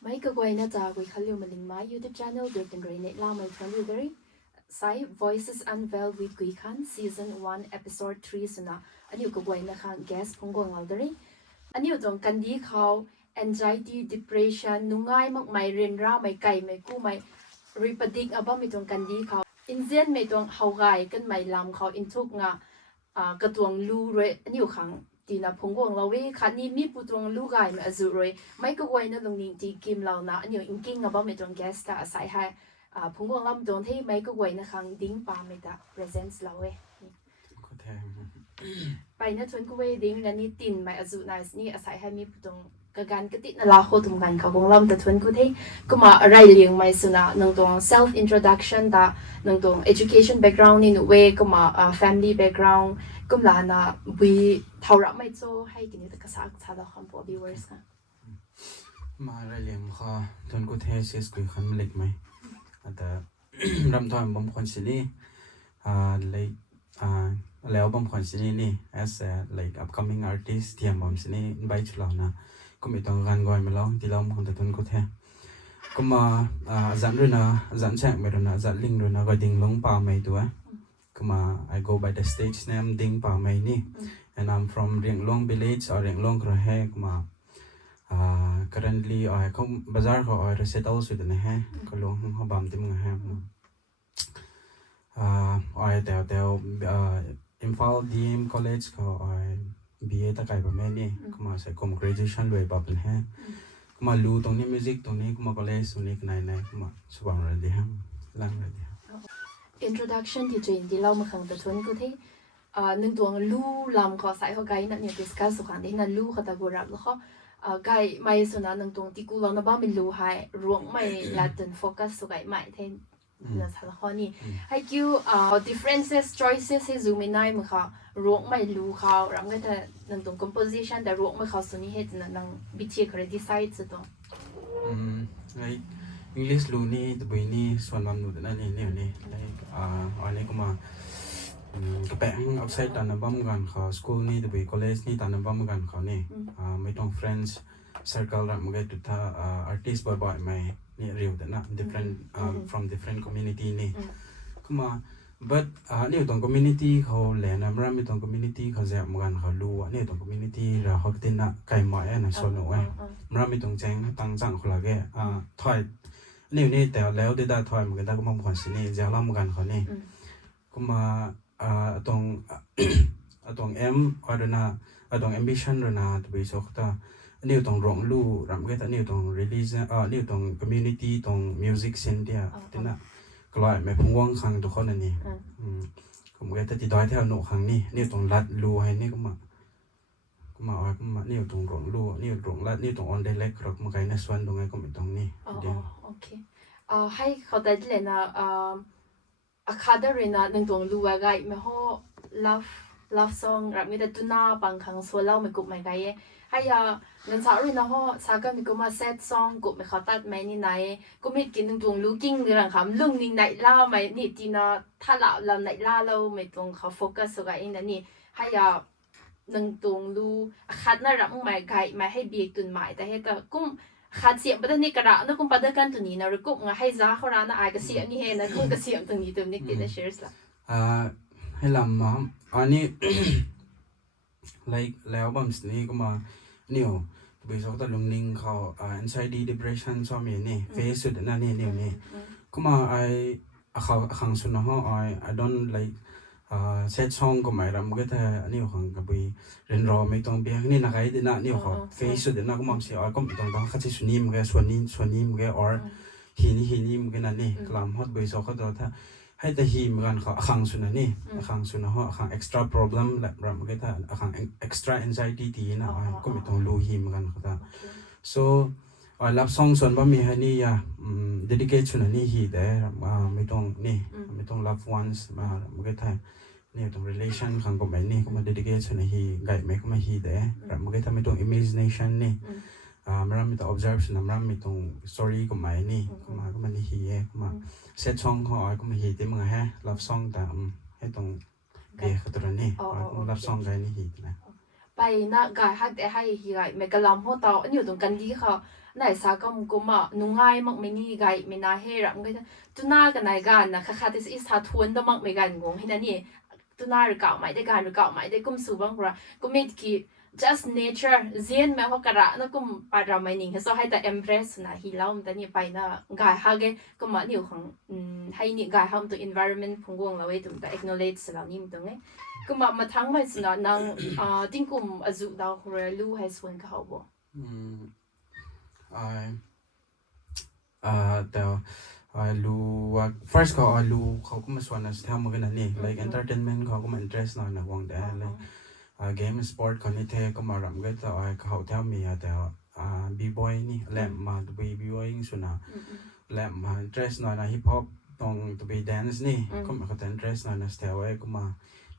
Mai ka gwai na ta gwai khaliu maling mai YouTube channel do tin rei ne la mai thang ri sai Voices Unveiled with Gui Khan Season 1 Episode 3 suna aniu ka gwai na khan guest phonggo ngal dari aniu tong kandi khau anxiety depression nungai mak mai rin ra mai kai mai ku mai repadik aba mi tong kandi khau inzian mai tong haugai kan mai lam khau inthuk nga ka tuang lu re aniu khang tina phongwang lawi khani mi putong lu gai ma azu roi mai ka wai na lungning ti kim law na aniu inking aba mi tong guest ta asai hai phongwang lam don thei mai ka wai na khang ding pa mi ta presence lawe có thể pai na chon ku wei ding na ni tin mai azu nice ni asai hai mi putong ka gan ka ti na la kho tum gan ka bong lam ta chon ku thei kuma rai liang mai suna nang tong self introduction da nang tong education background ni nu we kuma family background kum la na we thau ra mai cho hai kini ta ka sa cha da kham po viewers ka mà ra liền kho thôn có thể sẽ cười khăn lịch màyแต่รำทอนบางคนสินี่like แล้วบางคนสินี่ as a like upcoming artist ที่บางสินี่ใบชุลานะก็ไม่ต้องการก่อนมาแล้วที่เราคนแต่ทุนก็แท้ก็มาจันด้วยนะจันแฉกไปด้วยนะจันลิงด้วยนะก็ดิ่งลงป่าไม่ตัวก็มา I go by the stage name ดิ่งป่าไม่นี่ and I'm from เรียงลง village or เรียงลงกระแหก็มาcurrently เขา bazaar เขา resettle สุดนะฮะก็ลงเขาบำติ้มกันฮะแต่Imphal DM College เขา BA ตะไคร้ประมาณนี้ก็มาใส่ graduation เลยแบบนี้ฮะก็มารู้ตรงนี้ music ตรงนี้ก็มา college ตรงนี้ก็ไหนก็มาสว่างเลยดีฮะล่างเลยดีฮะ introduction ที่จีนที่เรามาขังแต่ชนกูที่หนึ่งตัวลู่ลำเขาใส่เขาไกด์นั่นเนี่ย discuss สุขันที่นั่นลู่เขาตะกูรับแล้วเขาไกด์ไม่สุนัขหนึ่งตัวที่กูลองนับว่ามันลู่ให้รวมไม่ละจนโฟกัสสุไกด์ไม่เท่นนั่นสักข้อนี้ให้คิวdifferences choices ให้ zoom in ได้มั้งเขารวมไม่ลู่เขารับก็แต่หนึ่งตัว composition แต่รวมไม่เขาสุนี้ให้จะนั่งบิดเชียร์เขา decide สุดตัวไอ้ English รู้นี่ตัวนี้ส่วนบางหนูแต่นั่นนี่นี่อันนี้ก็มากระแปง outside ตอนนั้นบ้างกันเขา school นี่ตัว college นี่ตอนนั้นบ้างกันเขานี่ไม่ต้อง friends circle รับมาเกิดจุดท่า artist บ่อยๆไม่นี่เรียวแต่นะ different from different community นี่ก็มา but นี่ตรง community เขาแหล่นะมันมีตรง community เขาแจกมากันเขารู้นี่ตรง community เราเขาติดนะไก่หมอยนะส่วนหนูมันมีตรงแจ้งตั้งจังคนละแกถอยนี่แต่แล้วได้ถอยเหมือนกันได้ก็มาผ่อนสินี่แจกเล่ามากันเขานี่ก็มาตรงM อะไรนะตรง ambition หรือนะตัววิศวกรนี่ตรงร้องลู่รำก็แต่นี่ตรง release นี่ตรง community ตรง music scene เดียที่น่ะก็เลยไม่พุ่งว่างขังทุกคนนี่ผมก็จะติดดอยแถวหนูขังนี่ตรงลัดลู่ให้นี่ก็มานี่ตรงร้องลู่นี่ตรงลัดนี่ตรง on dialect เราก็มาไกลในส่วนตรงไงก็ไม่ตรงนี้เดียวโอเคให้เขาได้เลยนะคาเดอร์นะหนึ่งตัวลู่อะไรไม่ห่อ love song รับไม่ได้ตุน่าบางครั้งส่วนเราไม่กุบไม่ไกลให้เงินสาวรีนะห่อสาก็มีกุมา set song กุบไม่เขาตัดไม่นี่ไหนกุมีกินหนึ่งตัวลู่กิ้งเรื่องคำลุงนิ่งไหนล่าไม่นี่จีน่าถ้าเราไหนล่าเราไม่ตรงเขาโฟกัสสุกเองนะนี่ให้หนึ่งตัวลู่คัดน่ารักไม่ไกลไม่ให้เบียดตุนไม่แต่ให้ก็กุมขาดเสียงประเด็นนี้กระนั้นกุมประเด็นกันตัวนี้นะหรือกุมให้จ้าเขาร้านอายก็เสียงนี่เห็นนะกุมก็เสียงตรงนี้ตัวนี้ติดใน shares ละให้ลำมาอันนี้ like แล้วบางสิ่งนี้ก็มาเนี่ยตัวสาวตะลุงนิ่งเขาanxiety depression ชอบมีนี่ face สุดนั่นนี่ก็มาเขาขังสุดนะฮะI don't like set song ก็ไม่รำก็แต่นี่ขังกับไปเรียนรอไม่ต้องเบี้ยนี่นักไอ้ดินะนี่เขา face สุดนะก็มั่งเสียก็ไม่ต้องคัดส่วนนี้มึงแกส่วนนี้มึงแก or ฮีนี่มึงแกนั่นนี่กลามฮอตไปสาวเขาตัวถ้าให้แต่ฮีมกันเขาขังสุดนะนี่ขังสุดนะฮะขัง extra problem แหละรำก็แต่ขัง extra anxiety ทีนะก็ไม่ต้องรู้ฮีมกันเขาแต่ so love song ส่วนบ่มีให้นี่dedicate สุดนะนี่ฮีแต่ไม่ต้อง love ones มันก็แต่นี่ต้อง relation ขังก็ไม่นี่ก็มา dedicate สุดนะฮีไก่ไม่ก็มาฮีแต่มันก็แต่ไม่ต้อง imagination นี่มันไม่ต้อง observe สุดนะมันไม่ต้อง story ก็ไม่นี่ก็มานี่ฮีก็มาset song เขาก็มาฮีแต่มึงฮะ love song แต่ให้ต้องเกี่ยวกับตัวนี้ love song ไงนี่ฮีนะไปนะกายฮักแต่ให้ฮีไงไม่กระลำหัวเตาอันอยู่ตรงกันดีเขา นายสากมกุมะนุงไงมักไม่นี่ไกไม่น่าเฮรัมก็จะตุน่ากันนายกันนะค่ะที่สิสาทวนต้องมักไม่กันงงให้นั่นนี่ตุน่าหรือเก่าไม่ได้การหรือเก่าไม่ได้กุมสูบังกว่ากุมไม่กี่ just nature เซียนแม้ว่ากระนะกุมปาราไม่นิ่งให้สให้แต่ embrace นะฮีเล่ามันแต่นี่ไปนะกายฮะเกกุมะนี่ของให้นี่กายฮะมันตัว environment พงวงเราไว้ตัวแต่ acknowledge เรานี่มันตรงนี้กุมะมาทั้งไม่สนะนางติ้งกุมอาจุดาวหัวลู่ให้ส่วนเขาบ่แต่รู้ว่า first เขารู้เขาก็มาส่วนนั้นทำเหมือนกันนี่ like entertainment เขาก็มา interest หน่อยนะวงแต่ like game sport คนนี้เทก็มารำก็จะเขาแถวมีแต่b-boy นี่แหลมมาตัว b-boy ยิ่งสุดนะแหลมมา interest หน่อยนะ hip hop ตรงตัว dance นี่ก็มาเขาแต่ interest หน่อยนะแต่ว่าก็มา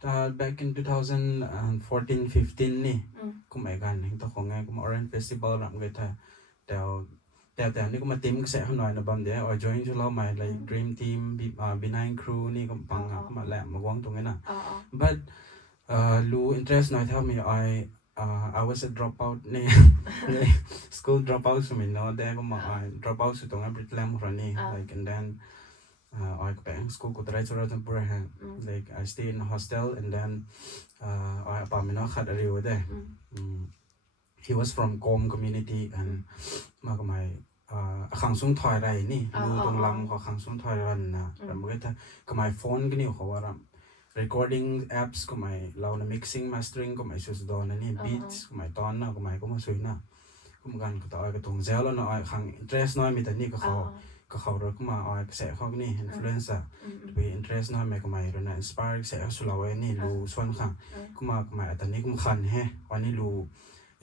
ถ้า back in 2014-15 นี่ก็มากันเห็นตัวของไงก็มา Orange Festival รำก็แต่นี่ก็มาทีมก็เสียหน่อยนะบางเดียว join ชุดเราใหม่ like dream team B9 crew นี่ก็ปังก็มาแหลมมาวางตรงนี้นะ but รู้ interest หน่อยเท่ามีI was a dropout นี่ school dropout สมัยนั้นแต่ก็มา dropout สุดตรงนั้น Britlam คนนี้ like and then I go back to school ก็ได้จุดเริ่มต้น like I stay in a hostel and then I ป้าไม่น่าขัดอะไรอยู่ได้ he was from Kom community and มาก็ไม่ขังซุ้งถอยไรนี่รู้ตรงลำเขาขังซุ้งถอยรันนะแต่เมื่อกี้ก็ไม่ phone ก็นี่เขาว่าrecording apps ก็ไม่เราใน mixing mastering ก็ไม่สุดโดนนี่ beats ก็ไม่ตอนนะก็ไม่ก็มาสวยนะก็เหมือนกันก็ต่อยก็ตรงเซลแล้วเนาะขัง interest น้อยมีแต่นี่ก็เขาเราก็มาเสะเขาก็นี่ influence ไป interest น้อยไม่ก็ไม่เราเนี่ย inspire เสะสุดเราไว้นี่รู้ส่วนขังก็มาก็ไม่แต่นี่ก็มาขันแฮวันนี้รู้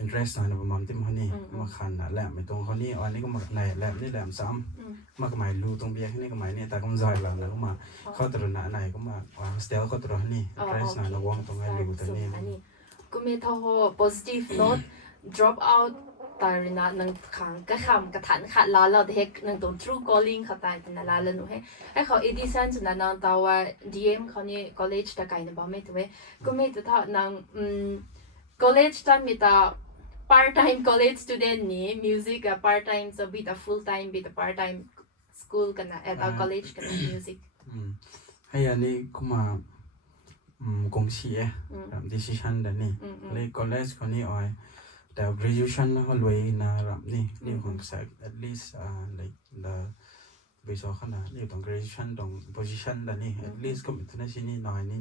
interest หน่อยนะประมาณที่มันนี่มาขันนะแหลมไม่ตรงเขานี่วันนี้ก็มาในแหลมนี่แหลมซ้ำมาก็ไม่รู้ตรงเบียร์ที่นี่ก็ไม่เนี่ยแต่ก็มาใจเราแล้วก็มาเข้าตระหนักไหนก็มาสเตลเข้าตระหนักนี่ interest หน่อยนะวางตรงไอ้รู้แต่นี่ก็มีท่อ positive note drop out ตายนะนังขังก็คำกระถันขัดล้อเราเด็กนังตรง true calling เขาตายเป็นล้อแล้วหนูให้เขา edition จุดนั้นตาว่า DM เขาเนี่ย college ตะไก่เนี่ยบอกไม่ถูกก็มีแต่ท่านังcollege ตอนมีแต่part-time college student นี่ music part-time so be the full-time be the part-time school กันนะcollege กันนะ music ให้อันนี้ก็มากงชีdecision เดี๋ยวนี้เลย college คนนี้แต่ graduation ก็รวยนะรับนี่ของ at least like the ไปสอบขนาดนี่ตรง graduation ตรง position เดี๋ยวนี้ at least ก็มีทุนชีนี่หน่อยนี่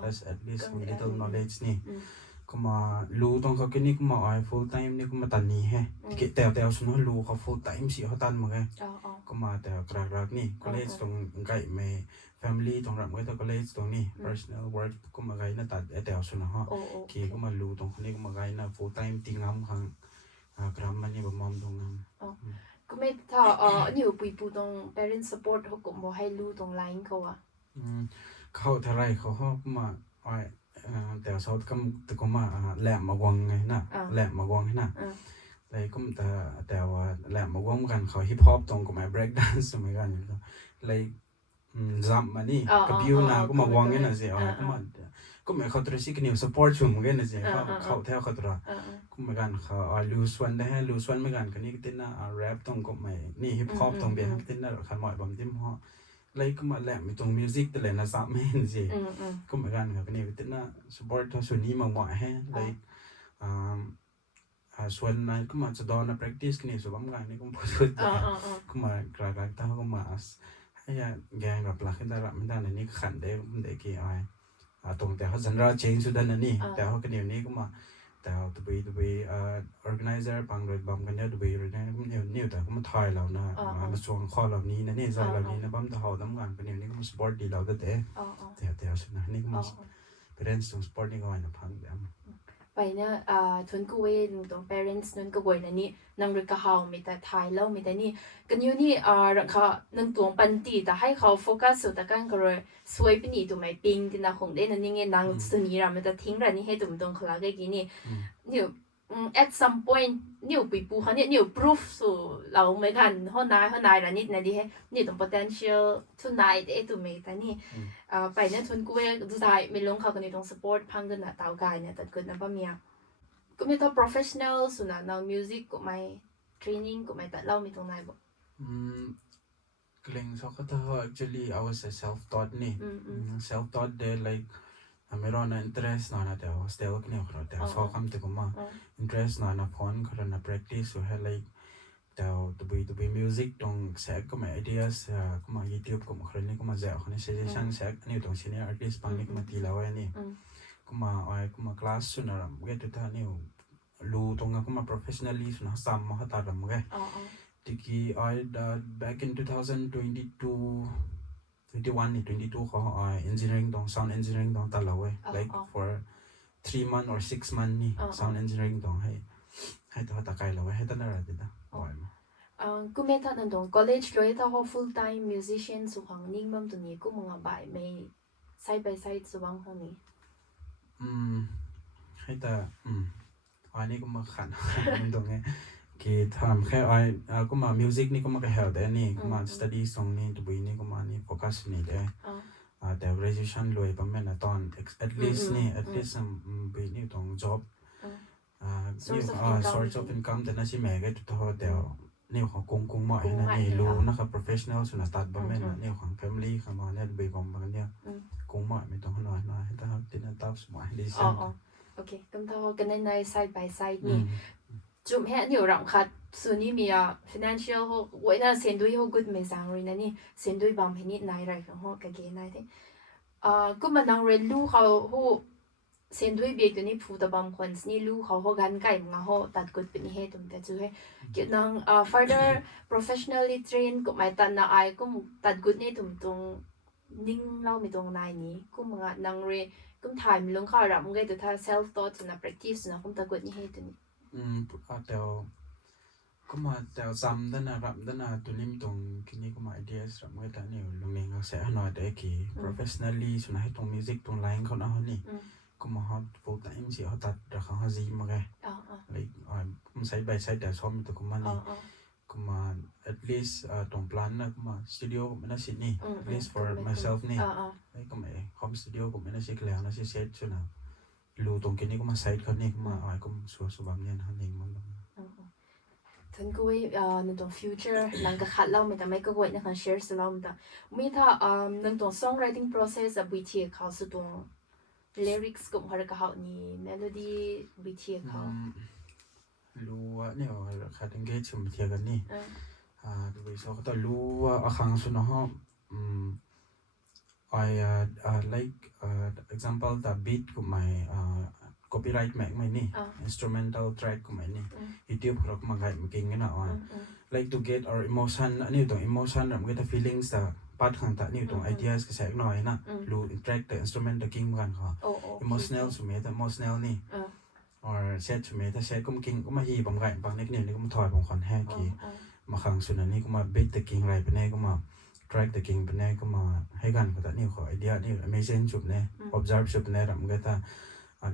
plus at least little knowledge นี่ก็มารู้ตรงเขาแค่นี้ก็มาfull time นี่ก็มาตันนี้ให้แต่สุนทรรู้เขา full time สิเขาตันมาไงก็มาแต่กระกนี่ college ตรงไก่ไม่ family ตรงรับไว้แต่ college ตรงนี้ personal work ก็มาไงน่าตัดแต่สุนทรคีก็มารู้ตรงนี้ก็มาไงน่า full time ติงงามครั้งกรัมมันนี่แบบมอมตรงนั้นก็ไม่ถ้านี่ปุยปูตรง parent support เขาก็บอกให้รู้ตรง line เขาเขาเท่าไรเขาก็มาแต่เขาก็มาแหลมมาวางไงนะแหลมมาวางให้นะเลยก็แต่ว่าแหลมมาวางกันเขาฮิปฮอปตรงก็มา break dance เหมือนกันเลยจับมานี่กับบิวนะก็มาวางกันนะสิก็มาเขาตรวจสิกันอยู่ support ช่วยเหมือนกันนะสิเขาแถวเขาตรวจก็เหมือนกันเขาloose one ได้ให้ loose one เหมือนกันกันนี่ก็ติดนะrap ตรงก็มานี่ hip hop ตรงเบียร์ก็ติดนะขันหมอยบำจิ้มห่อเลยก็มาแหลมตรงมิวสิกแต่เลยนะซับไม่เห็นสิก็เหมือนกันครับนี่ก็ติดนะ support ทั้งส่วนนี้มาหมอยให้เลยส่วนนั้นก็มาจะโดน practice กันนี่ส่วนบางอย่างนี่ก็พูดก็มากระตั้งก็มาให้แกงกับหลักขึ้นได้ละไม่ได้ในนี้ขันได้ไม่ได้กี่ตรงแต่เขาสันราเชงสุดนั่นนี่แต่เขากันอยู่นี่ก็มาแต่ตัวไปorganizer ปังโดยบำกันเนี่ยตัวไปเนี่ยแต่ก็มาทายเรานะมาส่งข้อเหล่านี้นะนี่ใจเหล่านี้นะบัมตัวเขาทำงานกันอยู่นี่ก็มา support ดีเราแต่สุดนะนี่ก็มา parents ตรง support นี่ก็ไม่นะพังเดี๋ยวไปเนี่ยทุนกูเวนตรง parents นั่นก็บ่อยนะนี่นังเรื่องก็เขามีแต่ถ่ายเล่ามีแต่นี่กันอยู่นี่เขานั่งตัวปันตีแต่ให้เขาโฟกัสสุดแต่กันก็เลยสวยไปนี่ตัวไม่ปิงที่น่าคงได้นั่นนี่ไงนางสุนีเราไม่แต่ทิ้งเรานี่ให้ตัวมันตรงเขาละก็กินนี่นี่at some point นี่ปีปูเขาเนี่ยนี่ proof สู่เราไม่กันห้องนายละนิดนะดิให้นี่ตรง potential ทุนนายได้ตัวไม่แต่นี่ไปเนี่ยทุนกูเองสุดท้ายไม่ลงเขากันนี่ตรง support พังกันนะเตากายเนี่ยแต่เกิดนะป้าเมียก็มีตัว professional สุดนะนาง music ก็ไม่ training ก็ไม่แต่เล่ามีตรงไหนบ่ Kling so kata actually I was a self-taught ni self-taught there like meron na interest na te hostel kini ko te so kam te kuma interest na phone ko na practice so like to be music tong sa ko may ideas kuma YouTube ko ko ni kuma za ko ni suggestion sa ni tong senior artist pang ni kuma tilaw ni kuma kuma class so na get ta ni lu tong kuma professionally so na sam ma ta ram ge tiki I back in 2022 21 ko engineering dong sound engineering dong talawe like for 3 months or 6 months ni sound engineering dong hay ta kai lawe hay ta na ra da ku me ta nan dong college loi ta ho full time musician su hang ning mam tu ni ku mga bai me side by side su wang hong ni hay ta ai ni ko ma khanมันdongไงki tham khe ai ko ma music ni ko ma ka help ani ko ma study song ni to be ni ko ma ni focus ni de the graduation loi pa men aton at least be ni tong job source of income de na si me ge to ho de ni ko kung ma na ni lu na ka professional so na tat ba men ni ko family ka ma ne be kom ba ne kung ma me to na ta tin na tap ma di sen okay kam ta ho kan nai side by side niจุ่มแห่เดี๋ยวเราคัดส่วนนี้มีfinancial หกไว้น่าเซ็นด้วยหก good ไม่สั่งเลยนะนี่เซ็นด้วยบางเพนิดนายไรของหกกะเกนนายที่ก็มันนั่งเรียนรู้เขาหกเซ็นด้วยเบียดตัวนี้ผู้ตะบางคนนี่รู้เขาหกกันไก่มึงเขาตัด good เป็นเหตุตรงแต่จู่ให้เกี่ยวนั่งfurther professionally train ก็ไม่ตัดนะไอ้ก็ตัด good นี่ตรงนิ่งเล่าไม่ตรงนายนี้ก็มึงนั่งเรียนก็ถ่ายมีลงเข้ารับมึงก็จะถ้า self taught นะ practice นะก็ตัด good นี่เหตุนี้แต่ก็มาแต่ซ้ำด้านรับด้านตัวนี้มีตรงที่นี่ก็มาไอเดียสรับไม่แต่เนี่ยลงเองก็เสียหน่อยแต่กี่ professionally ส่วนไหนตรงมิวสิกตรงไลน์เขาหน้าเขานี่ก็มาฮอต full time สิเขาตัดราคาเขาซีมาไงlike มันใช้ใบใช้แต่ซ้อมตัวก็มานี่ก็มา at least ตรง plan นะก็มา studio ก็ไม่น่าสินี่ at least for myself นี่ก็มาhome studio ก็ไม่น่าสิแล้วน่าสิเซตส่วนนั้นลูตรงนี้ก็มาไซต์เขานี่ก็มาก็สวมเนี่ยนะนี่มันท่านก็ไว้ในตรง future หลังจากขัดเล่าไม่แต่ไม่ก็ไว้ในการ share สเล่าไม่แต่ไม่ถ้าในตรง songwriting process วิธีเขาสุดตรง lyrics ก็เขาเรียกเขานี่ melody วิธีเขารู้ว่าเนี่ยเขาต้อง engage กับวิธีกันนี่ดูไปสักตัวรู้ว่าครั้งสุดนะฮะI like example the beat ก็ไม่copyright ไม่นี่ instrumental track ก็ไม่นี่ YouTube เราก็มาไงมาเก่งกันนะlike to get our emotion นี่ตรง emotion เราก็จะ feelings แต่part ข้างแต่นี่ตรง ideas ก็แสกหน่อยนะรู้ track แต่ instrument แต่เก่งเหมือนกันค่ะ emotional สุดแต่ emotional นี่ or set สุดแต่ set ก็มาเก่งก็มาฮีบางไงบางนิดนี่ก็มาถอยบางคนแห้กี่มาครั้งสุดนี้ก็มา beat แต่เก่งไรไปเนี่ยก็มา track แต่เก่งไปเนี่ยก็มาให้กันก็แต่นี่ขอ idea นี่ amazing สุดเนี่ย observe สุดเนี่ยเราก็จะ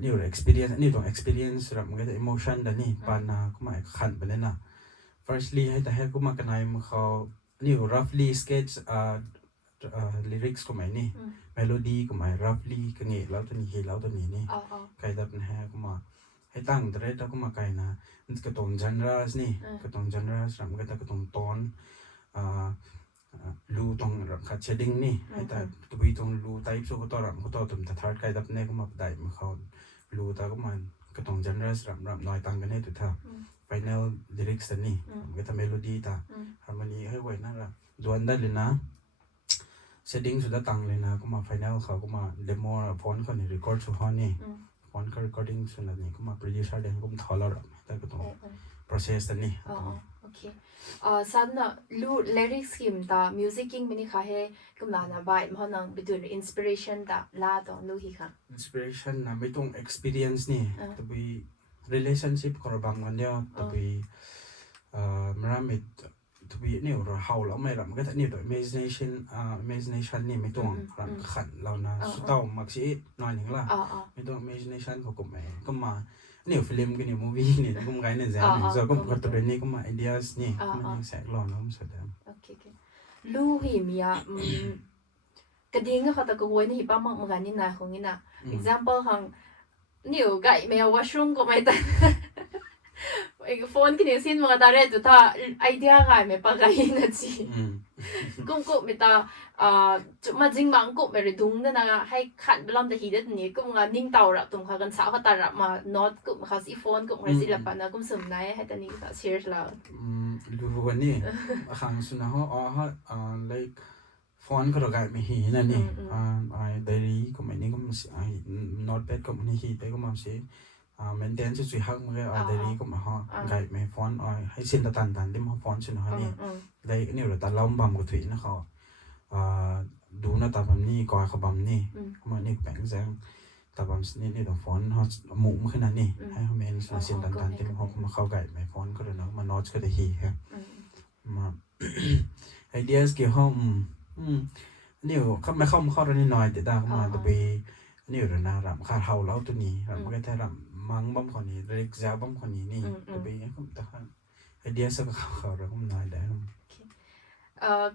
นี่ experience นี่ตรง experience เราก็จะ emotion แต่นี่ปานก็มาขันไปเลยนะ firstly ให้แต่ให้ก็มากันในมือเขานี่ roughly sketch lyrics ก็ไม่นี่ melody ก็ไม่ roughly ก็เงี้ยแล้วตัวนี้เห็นแล้วตัวนี้นี่ใครจะเป็นให้ก็มาให้ตั้งแต่แรกก็มาใครนะมันก็ตรง genres นี่ก็ตรง genres เราก็จะก็ตรงโทนลูตรงขัด shading นี่ให้แต่ตัวตรงลู type สุดก็ตัวเราก็ตัวตุ่มแต่ third ใครจะเป็นก็มาได้มาเขาลูแต่ก็มันก็ตรง genres เราหน่อยต่างกันให้ตัวท่า final lyrics นี่ก็ทำ melody แต่ harmony ให้ไว้นั่นแหละส่วนได้เลยนะ shading สุดต่างเลยนะก็มา final เขาก็มา demo ฟอนต์เขาเนี่ย record สุดห้องนี่ฟอนต์เขา recording สุดนี่ก็มา producer เด่นก็มาถอดแล้วแต่ก็ต้อง process นี่โอเคสันน่ะลู lyrics คิมตา music มินิค่ะให้กุมลานาบายมันนั่งไปดู inspiration ตาลาตองลูฮีค่ะ inspiration นะไม่ต้อง experience นี่แต่ไป relationship ของเราบางกันเดียวแต่ไปมันไม่แต่ไปเนี่ยเราเฮาแล้วไม่เราก็แต่เนี่ยตัว imagination นี่ไม่ต้องรันขันเรานะสุดท้ายมักสิน้อยหนึ่งละไม่ต้อง imagination เขาก็ไม่ก็มาเนี่ยฟิล์มก็เนี่ย movie เนี่ยก็มันไงเนี่ยจะเนี่ยก็ก็ตัวนี้ก็มา ideas นี่มันยังแสกหล่อนะมันสุดแล้วโอเคลูฮีมีกระดิ่งก็เขาตะโกนนี่ป้ามักเหมือนกันนี่นะของนี่นะ example ของนี่ไก่แมว washroom ก็ไม่ตัน phone cái này xin mà ta ra tụi ta idea cái mày bắt cái na chi cũng mày ta chúng mà chính mạng cũng mày đúng đó na hay khăn bên lòng ta hi đất này cũng là ninh tàu ra tụi họ gần sáu họ ta ra mà not cũng họ si phone cũng họ si là bạn cũng sớm này hay ta ninh ta share là lưuวันนี้ขังสุนัขhọ like phone ก็เราไกไม่หีนั่นนี่diary ก็ไม่นี่ก็มันnotepad ก็มันหีไปก็มันสิmaintain สุดๆหักมันก็diary ก็มาห่อไกไม่ phone ให้สิ้นตันที่มัน phone สุนัขนี่ได้นี่เราตัดล้อมบำกุฏินะเขาดูนะตาบำนี่ก่อขบำนี่มานี่แบ่งแสงตาบำนี่ต้อง phone เขาหมุนขึ้นนั่นนี่ให้เขาเมนสิ้นตันที่มันมาเข้าไกไม่ phone ก็เลยเนาะมา notes ก็ได้หีครับมาideas เกี่ยวข้องนี่เขาไม่เข้าตรงนี้หน่อยแต่ตาเขามาตัวไปนี่อยู่นะรำขาเท้าแล้วตัวนี้รำก็แค่รำมังบ้างคนนี้เล็กจ้าบ้างคนนี้นี่ตัวไปเขาแต่ไอเดียสักเขาเราก็หน่อยได้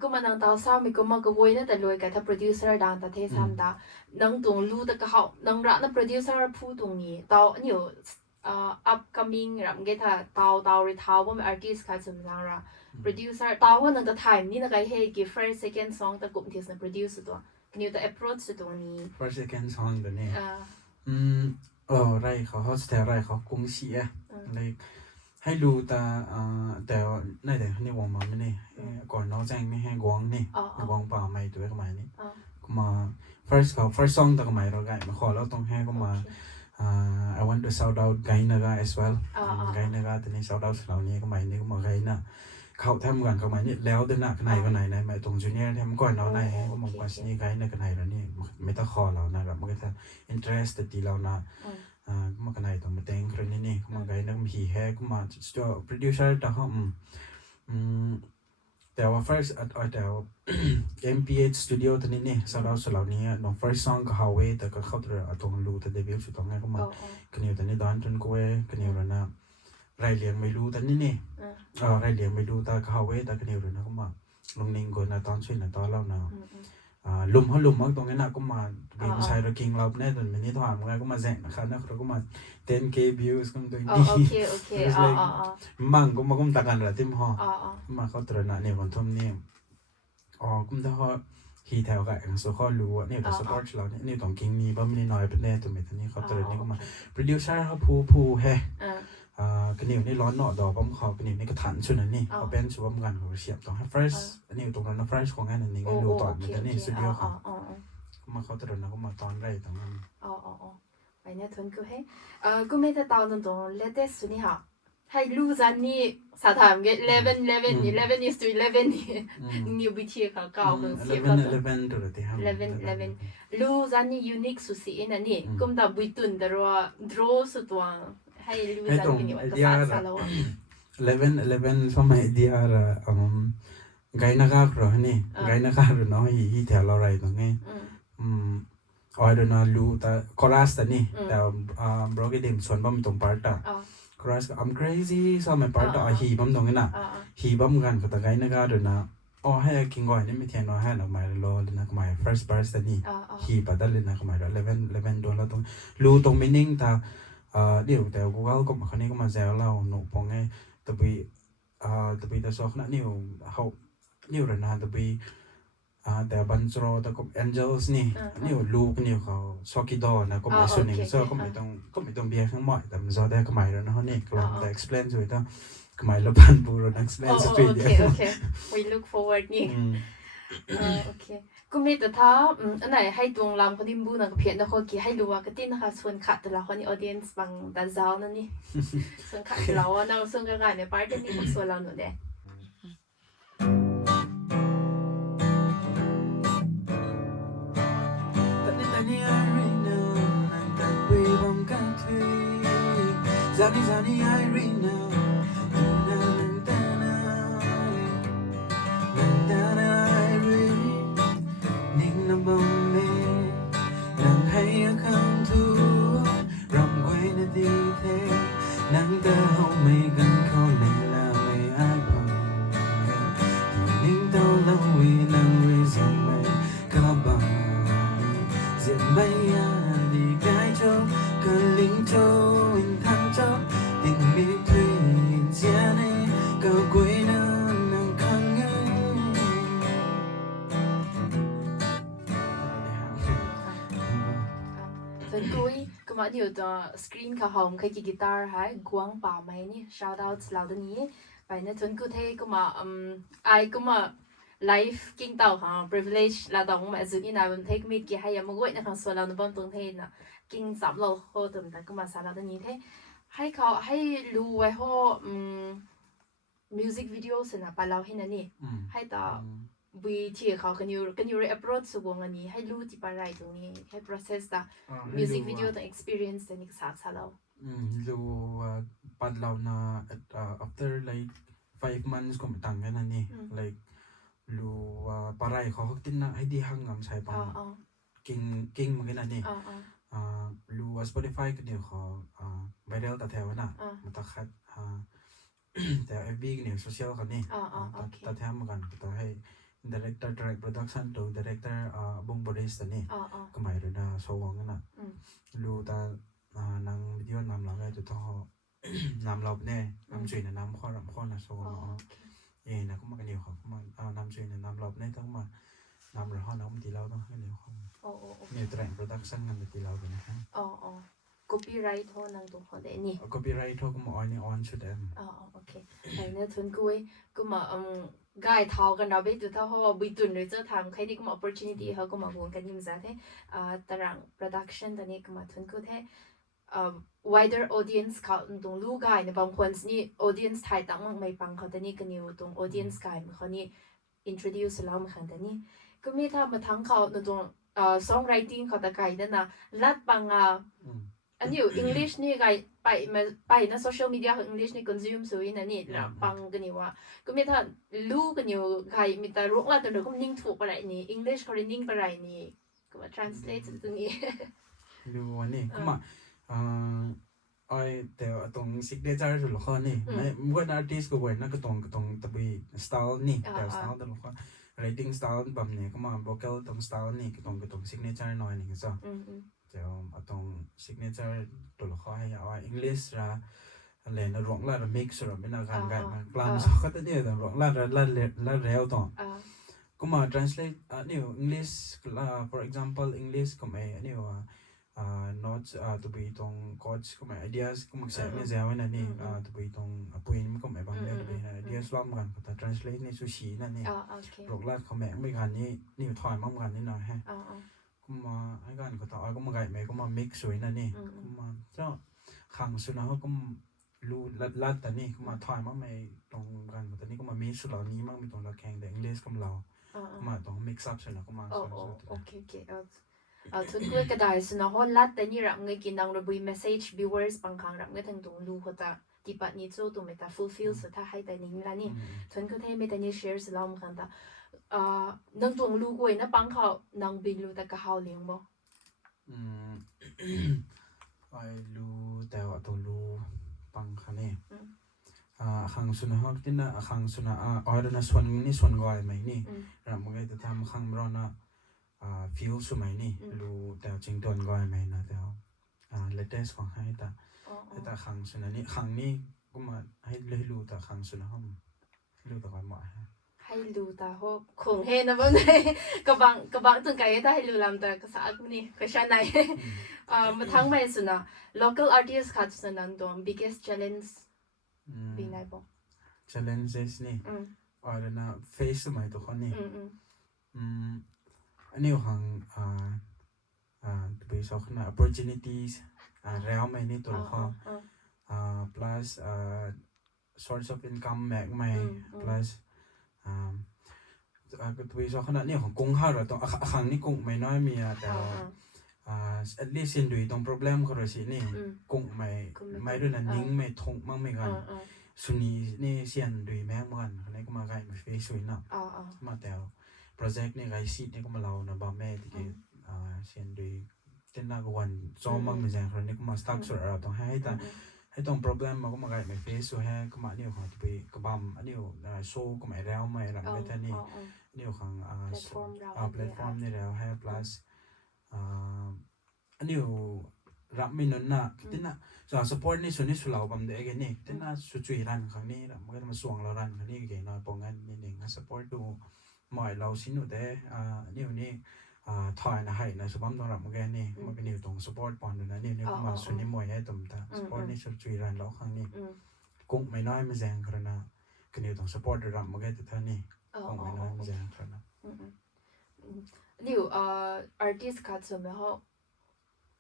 ก็มานั่งตาซ้ำมีก็มาก็วนนั่นแต่รวยกับถ้า producer ดังแต่เทซ้ำตานั่งตรงรู้แต่ก็เขานั่งรักนั่ง producer พูดตรงนี้ตานี่อยู่upcoming รำก็ถ้าตาหรือเท้าว่าเป็น artist ค่ะสมมติว่า producer ตาว่านั่งแต่ time นี่นะก็ให้กี่ first second song แต่กลุ่มที่นั่ง produce ตัวนี่แต่ approach ตัวนี้ first second song ตัวนี้ไรเขาสเตลไรเขากุ้งเสียเลยให้ดูแต่ในแต่นี่วงมาไม่นี่ก่อนน้องแจ้งไม่ให้กวางนี่กวางเปล่าไม่ตัวก็มานี่ก็มา first song ตัวก็มาเราไงมาขอแล้วต้องให้ก็มาI want to shout out ไกน์นะคะ as well ไกน์นะคะตอนนี้ shout out เหล่านี้ก็มานี่ก็มาไกน์นะเขาทำกันก็มานี่แล้วเดินหน้ากันไหนก็ไหนไหนมาตรงจูเนียร์ทำก่อนเราไหนก็มองว่านี่ไกน์ในกันไหนแล้วนี่ไม่ต้องขอเรานะแบบมันก็จะ interest ที่เรานะมากันไหนตรงมาเต็งครั้งนี้นี่ก็มาไกน์นักมีแฮก็มาตัว producer ต่างหากแต่ว่า first แต่ว่า MPH studio ตัวนี้นี่shout out เหล่านี้น้อง first song ก็ Highway แต่ก็เข้าตัวตรงรูแต่ debut สุดตรงนี้ก็มากันอยู่ตัวนี้ดอนจนกูกันอยู่แล้วนะรายเลี้ยงไม่รู้แต่นี่รายเลี้ยงไม่รู้แต่เขาเว้แต่กันอยู่เลยนะก็มาลงนิ่งก่อนนะตอนช่วยนะตอนเล่านะลุมเขาลุมมากตรงนี้นะก็มาเป็นชายเรากิงเราเนี่ยตอนนี้ถามว่าก็มาแซงนะครับนะเราก็มา 10k views ก็ตัวนี้โอเคมั่งก็มาก็ตะกันระที่ห้อมาเขาตระหนักเนี่ยคนทุ่มเนี่ยก็ถ้าเขาฮีแถวกันส่วนเขารู้ว่าเนี่ยแต่ support เราเนี่ยต้องกิงนี้บ้างไม่น้อยเป็นแน่ตัวเม็ดนี้เขาตระนี่ก็มา producer เขาผู้แฮกันอยู่ในร้อนหนอดอกบ้อมเขากันอยู่ในกระถางชุดนั้นนี่เขาเป็นชุดบ้อมกันของเสียบต้องให้ fresh อันนี้ตรงนั้นนะ fresh ของงานอันนี้ก็ดูต่อเหมือนกันนี่สตูดิโอเขามาเขาตระหนักก็มาตอนไรตรงนั้นไปเนี่ยทนกูให้กูไม่ได้ตอนตรงเลเดสนี่ฮะให้รู้จันนี่สถานเก11 is to 11นี่นิวบิทีเขาเก่าคือเสียบแล้ว11ตัวที่ห้า11รู้จันนี่ unique สุดสิอันนี้กุมตาบุยตุนแต่ว่า draw สุดว่าให้รู้จันนี่ว่าจะสาแล้ว11สมัยเดียร์ไกด์นักการ์นี่ไกด์นักการ์น้อยที่แถวเราไรตรงนี้I don't know รู้แต่คอรัสแต่นี่แต่บล็อกเดมส่วนบ้ามตรงพาร์ตคอรัส I'm crazy สมัยพาร์ตฮีบ้ามตรงนี้นะฮีบ้ามกันก็แต่ไกด์นักการ์นะให้กินก่อนนี่ไม่เทียนน้อยให้เราหมายรอเลยนะก็หมาย first verse แต่นี่ฮีปัดได้เลยนะก็หมาย11โดนแล้วตรงรู้ตรง meaning แต่เดี๋ยวแต่กูก็มาคนนี้ก็มาแซวเราหนูปองไงแต่ไปแต่สองนั่นนี่เขานี่ระนาแต่ไปแต่บันทรอแต่ก็ angels นี่ลูกนี่เขาชอกิดอนะก็ไม่ส่วนหนึ่งซึ่งก็ไม่ต้องเบียร์ข้างหมดแต่มันจะได้ก็หมายแล้วนะเขานี่กลางแต่ explain สวยต้องก็หมายแล้วพันปูเรา explain สปีดOkay we look forward นี่โอเคกูมีแต่ถ้าอันไหนให้ดวงลำคนที่บูนังเพียรนะคนกี่ให้รู้ว่าก็ตินะคะส่วนขัดแต่ละคนนี่ audience บางตาเจ้านั่นนี่ส่วนขัดเราอะนั่งส่วนกันใน part นี้ก็ส่วนเราหนูเด้Zani I read now I read Ning na bông mê Nàng hay khăn thu Rằm quay na đi thế Nàng ta hậu mê gần khó lên là mê ai bằng Ning tao lâu vì nàng vì dòng mê Có bằng Diện bay đi cái cho Cơ lính cho Hình thang cho Tình biết thuyền thuần cuối cũng mà nhiều screen cả hồng cái guitar hay quăng bảo mày nhỉ shout out lao đến nhỉ vậy nên thuần cuối thế cũng mà ai cũng mà life kinh tàu ha privilege là đồng mà dự như nào mình thấy mình kia hay mà gọi là thằng số lao nó bấm tung thế nè kinh sắm lâu hồ tụm ta cũng mà sao lao đến nhỉ thế hayเขาให้รู้ไว้ว่าmusic video สินะปะเราให้นั่นนี่ให้ต่อวิธีเขากันอยู่ approach สุวงอันนี้ให้รู้ที่ปะไรตรงนี้ให้ process ต่อ music video ต่อ experience ต่อนี่สักเรารู้ปัดเรานะ after like 5 months ก็ไม่ต่างกันนั่นนี่ like รู้ปะไรเขาติดนะให้ดีหังงามใช้ปังกิ่งเหมือนกันนั่นนี่รู้ว่า Spotify ก็เดี๋ยวเขาviral แต่แถวน่ะมันตัดคัดแต่ FB ก็เดี๋ยว social กันนี่ตัดแถวเหมือนกันก็ต้องให้ director direct production ตัว director บงบริษัทนี่ก็หมายถึงนะโซ่กันน่ะรู้แต่นางวิดีโอนำเราได้จุดท้อนำเราเนี่ยนำช่วยนำข้อนะโซ่นะก็มากันเดียวเขาก็มานำช่วยนำเราเนี่ยต้องมานำเราห้องน้ำตีเราต้องให้เดียวเขาเนี่ยแต่ง production งานตีเราเป็นนะครับcopyright โทนังตัวเขาได้นี่ copyright โทก็มาon ชุดเอ็มโอเคไอ้เนี่ยทุนกุ้ยก็มากายเท่ากันเราไปดูเท่าเขาไปตุนหรือจะทำใครที่ก็มา opportunity เขาก็มาวนกันยิ่งจะเท่ตาราง production ตอนนี้ก็มาทุนกุ้ยเท่wider audience เขาตรงลูกกายเนี่ยบางคนนี่ audience ไทยต่างมันไม่ฟังเขาแต่นี่ก็นิวตรง audience กายมันเขานี่ introduce เรามาขันแต่นี่ก็มีถ้ามาทั้งเขาตรง songwriting เขาตะไก่นั่นนะลัดปังอันนี้ English นี่ไงไปนะ social media ของ English นี่ consume สวยนะนี่แล้วฟังกันนี่ว่าก็มีถ้ารู้กันอยู่ไงมีแต่รู้ว่าตัวเด็กก็นิ่งถูกอะไรนี่ English เขาเรียนนิ่งอะไรนี่ก็มา translate ตรงนี้รู้ว่านี่ก็มาไอแต่ตรง signature สุดละครนี่ไม่ว่า artist ก็เว้นนะก็ตรงตะบี style นี่แต่ style แต่ละคน writing style แบบนี้ก็มา vocal ตรง style นี่ก็ตรง signature หน่อยนี่ก็จะเดี๋ยวตรง signature ตัวละครให้เอา English ละอะไรนะร้องละ mix หรือเป็นอะไรกันมากลางสักก็เนี่ยแต่ร้องละเร็วต่อก็มา translate นี่ English for example English ก็ไม่นี่ว่าnotes ตัวไปตรง chords ก็ไม่ ideas ก็มันใช้ไม่เจ้าไว้นั่นนี่ตัวไปตรง point ก็ไม่บางเรื่องตัวไป ideas ล้อมกันแต่ translate นี่สุชีนั่นนี่ร้องละเขาไม่กันนี่ถอยมั่งกันนิดหน่อยฮะก็มาให้กันก็ต่อก็มาไก่ไหมก็มา mix สวยนั่นนี่ก็มาเจ้าขังสุนัขก็รู้ลัดแต่นี่ก็มาถอยมั่งไม่ตรงกันแต่นี่ก็มา mix สุดเหล่านี้มั่งมีตรงเราแข่งแต่ English กับเรามาตรง mix up สุนัขก็มาโอเคทุนกุ้ยกระดาษสุนัขลัดแต่นี่รับเงินกินดังระบุ message viewers บางครั้งรับเงินทางตรงรู้เขาจะที่ปัจจุบันตัวไม่แต่ fulfill สุดท้ายให้แต่นี่ละนี่ทุนก็ให้ไม่แต่นี่ share สลามกันแต่นังตรงรู้กุ้ยนะปังเขานังบินรู้แต่ก็เขาเลี้ยงบ่ไอรู้แต่ว่าตรงรู้ปังค่ะนี่ขังสุนัขที่น่ะขังสุนัขอ๋อเดี๋ยวนะส่วนก่อยไหมนี่รับเงินจะทำขังร้อนนะฟิลสมัยนี่รู้แต่จริงตอนก่อยไหมนะแต่latest ของให้แต่ขังสุนัขนี่ขังนี่ก็มาให้เลยรู้แต่ขังสุนัขรู้แต่ก่อยหมดให้รู้แต่เขาคงเห็นนะบ่ได้กระบังตึงไก่ถ้าให้รู้ลำแต่ก็สักนี่ก็ใช่ไหมมาทั้งไม่สุดนะ local artist ค่ะสุดนั้นตัว biggest challenge เป็นไงบ่ challenges นี่อ๋อเดี๋ยวนะ face สมัยตัวคนนี่อันนี้ของตัวสองนะ opportunities แล้วไม่นี่ตัวละครplus source of income แม็กไม่ plusตัวสองขนาดนี้ของกุ้งข้าวเราต้องขังนี่กุ้งไม่น้อยมีแต่at least สิ่งดูตรง problem เขาเลยสินี่กุ้งไม่ด้วยนั่นนิ่งไม่ทงมั่งไม่กันสุนีนี่เสียนดูแม่เหมือนคนนี้ก็มาไกลมาเฟซสวยนะมาแต่ project นี่ไกลซีดนี่ก็มาเรานะบ้าแม่ที่เสียนดูเต้นหน้าก็วันซ้อมมั่งไม่ใช่คนนี้ก็มา stuck สุดเราต้องให้ตรง problem มาก็มาไกลมาเฟซสวยให้ก็มาเนี่ยของที่ไปกระบำอันนี้โซ่ก็ไม่แล้วไม่หลังไม่แต่นี่นี่ของplatform นี่แล้วให้ plus อันนี้รับไม่นนน่ะที่น่ะส่วน support นี่ส่วนนี้สุดเราบำเด็กนี่ที่น่ะสุดจุยรันครั้งนี้เราไม่ได้มาส่วงเรารันครั้งนี้เก่งน้อยปองกันนี่เอง support ดูหมอยเราสิหนูแต่นี่ ถอยนะให้นะสบัมต้องรับมาแกนี่มันก็นิวตรง support ปอนด์นะนี่ก็มาส่วนนี้มวยให้ตุ่มตา support นี่ชุดจุยรันแล้วครั้งนี้กุ้งไม่น้อยไม่แรงขนาดก็นิวตรง support รับมาแกแต่ท่านี่กุ้งไม่น้อยไม่แรงขนาดนิวartist คัดสมัยเขา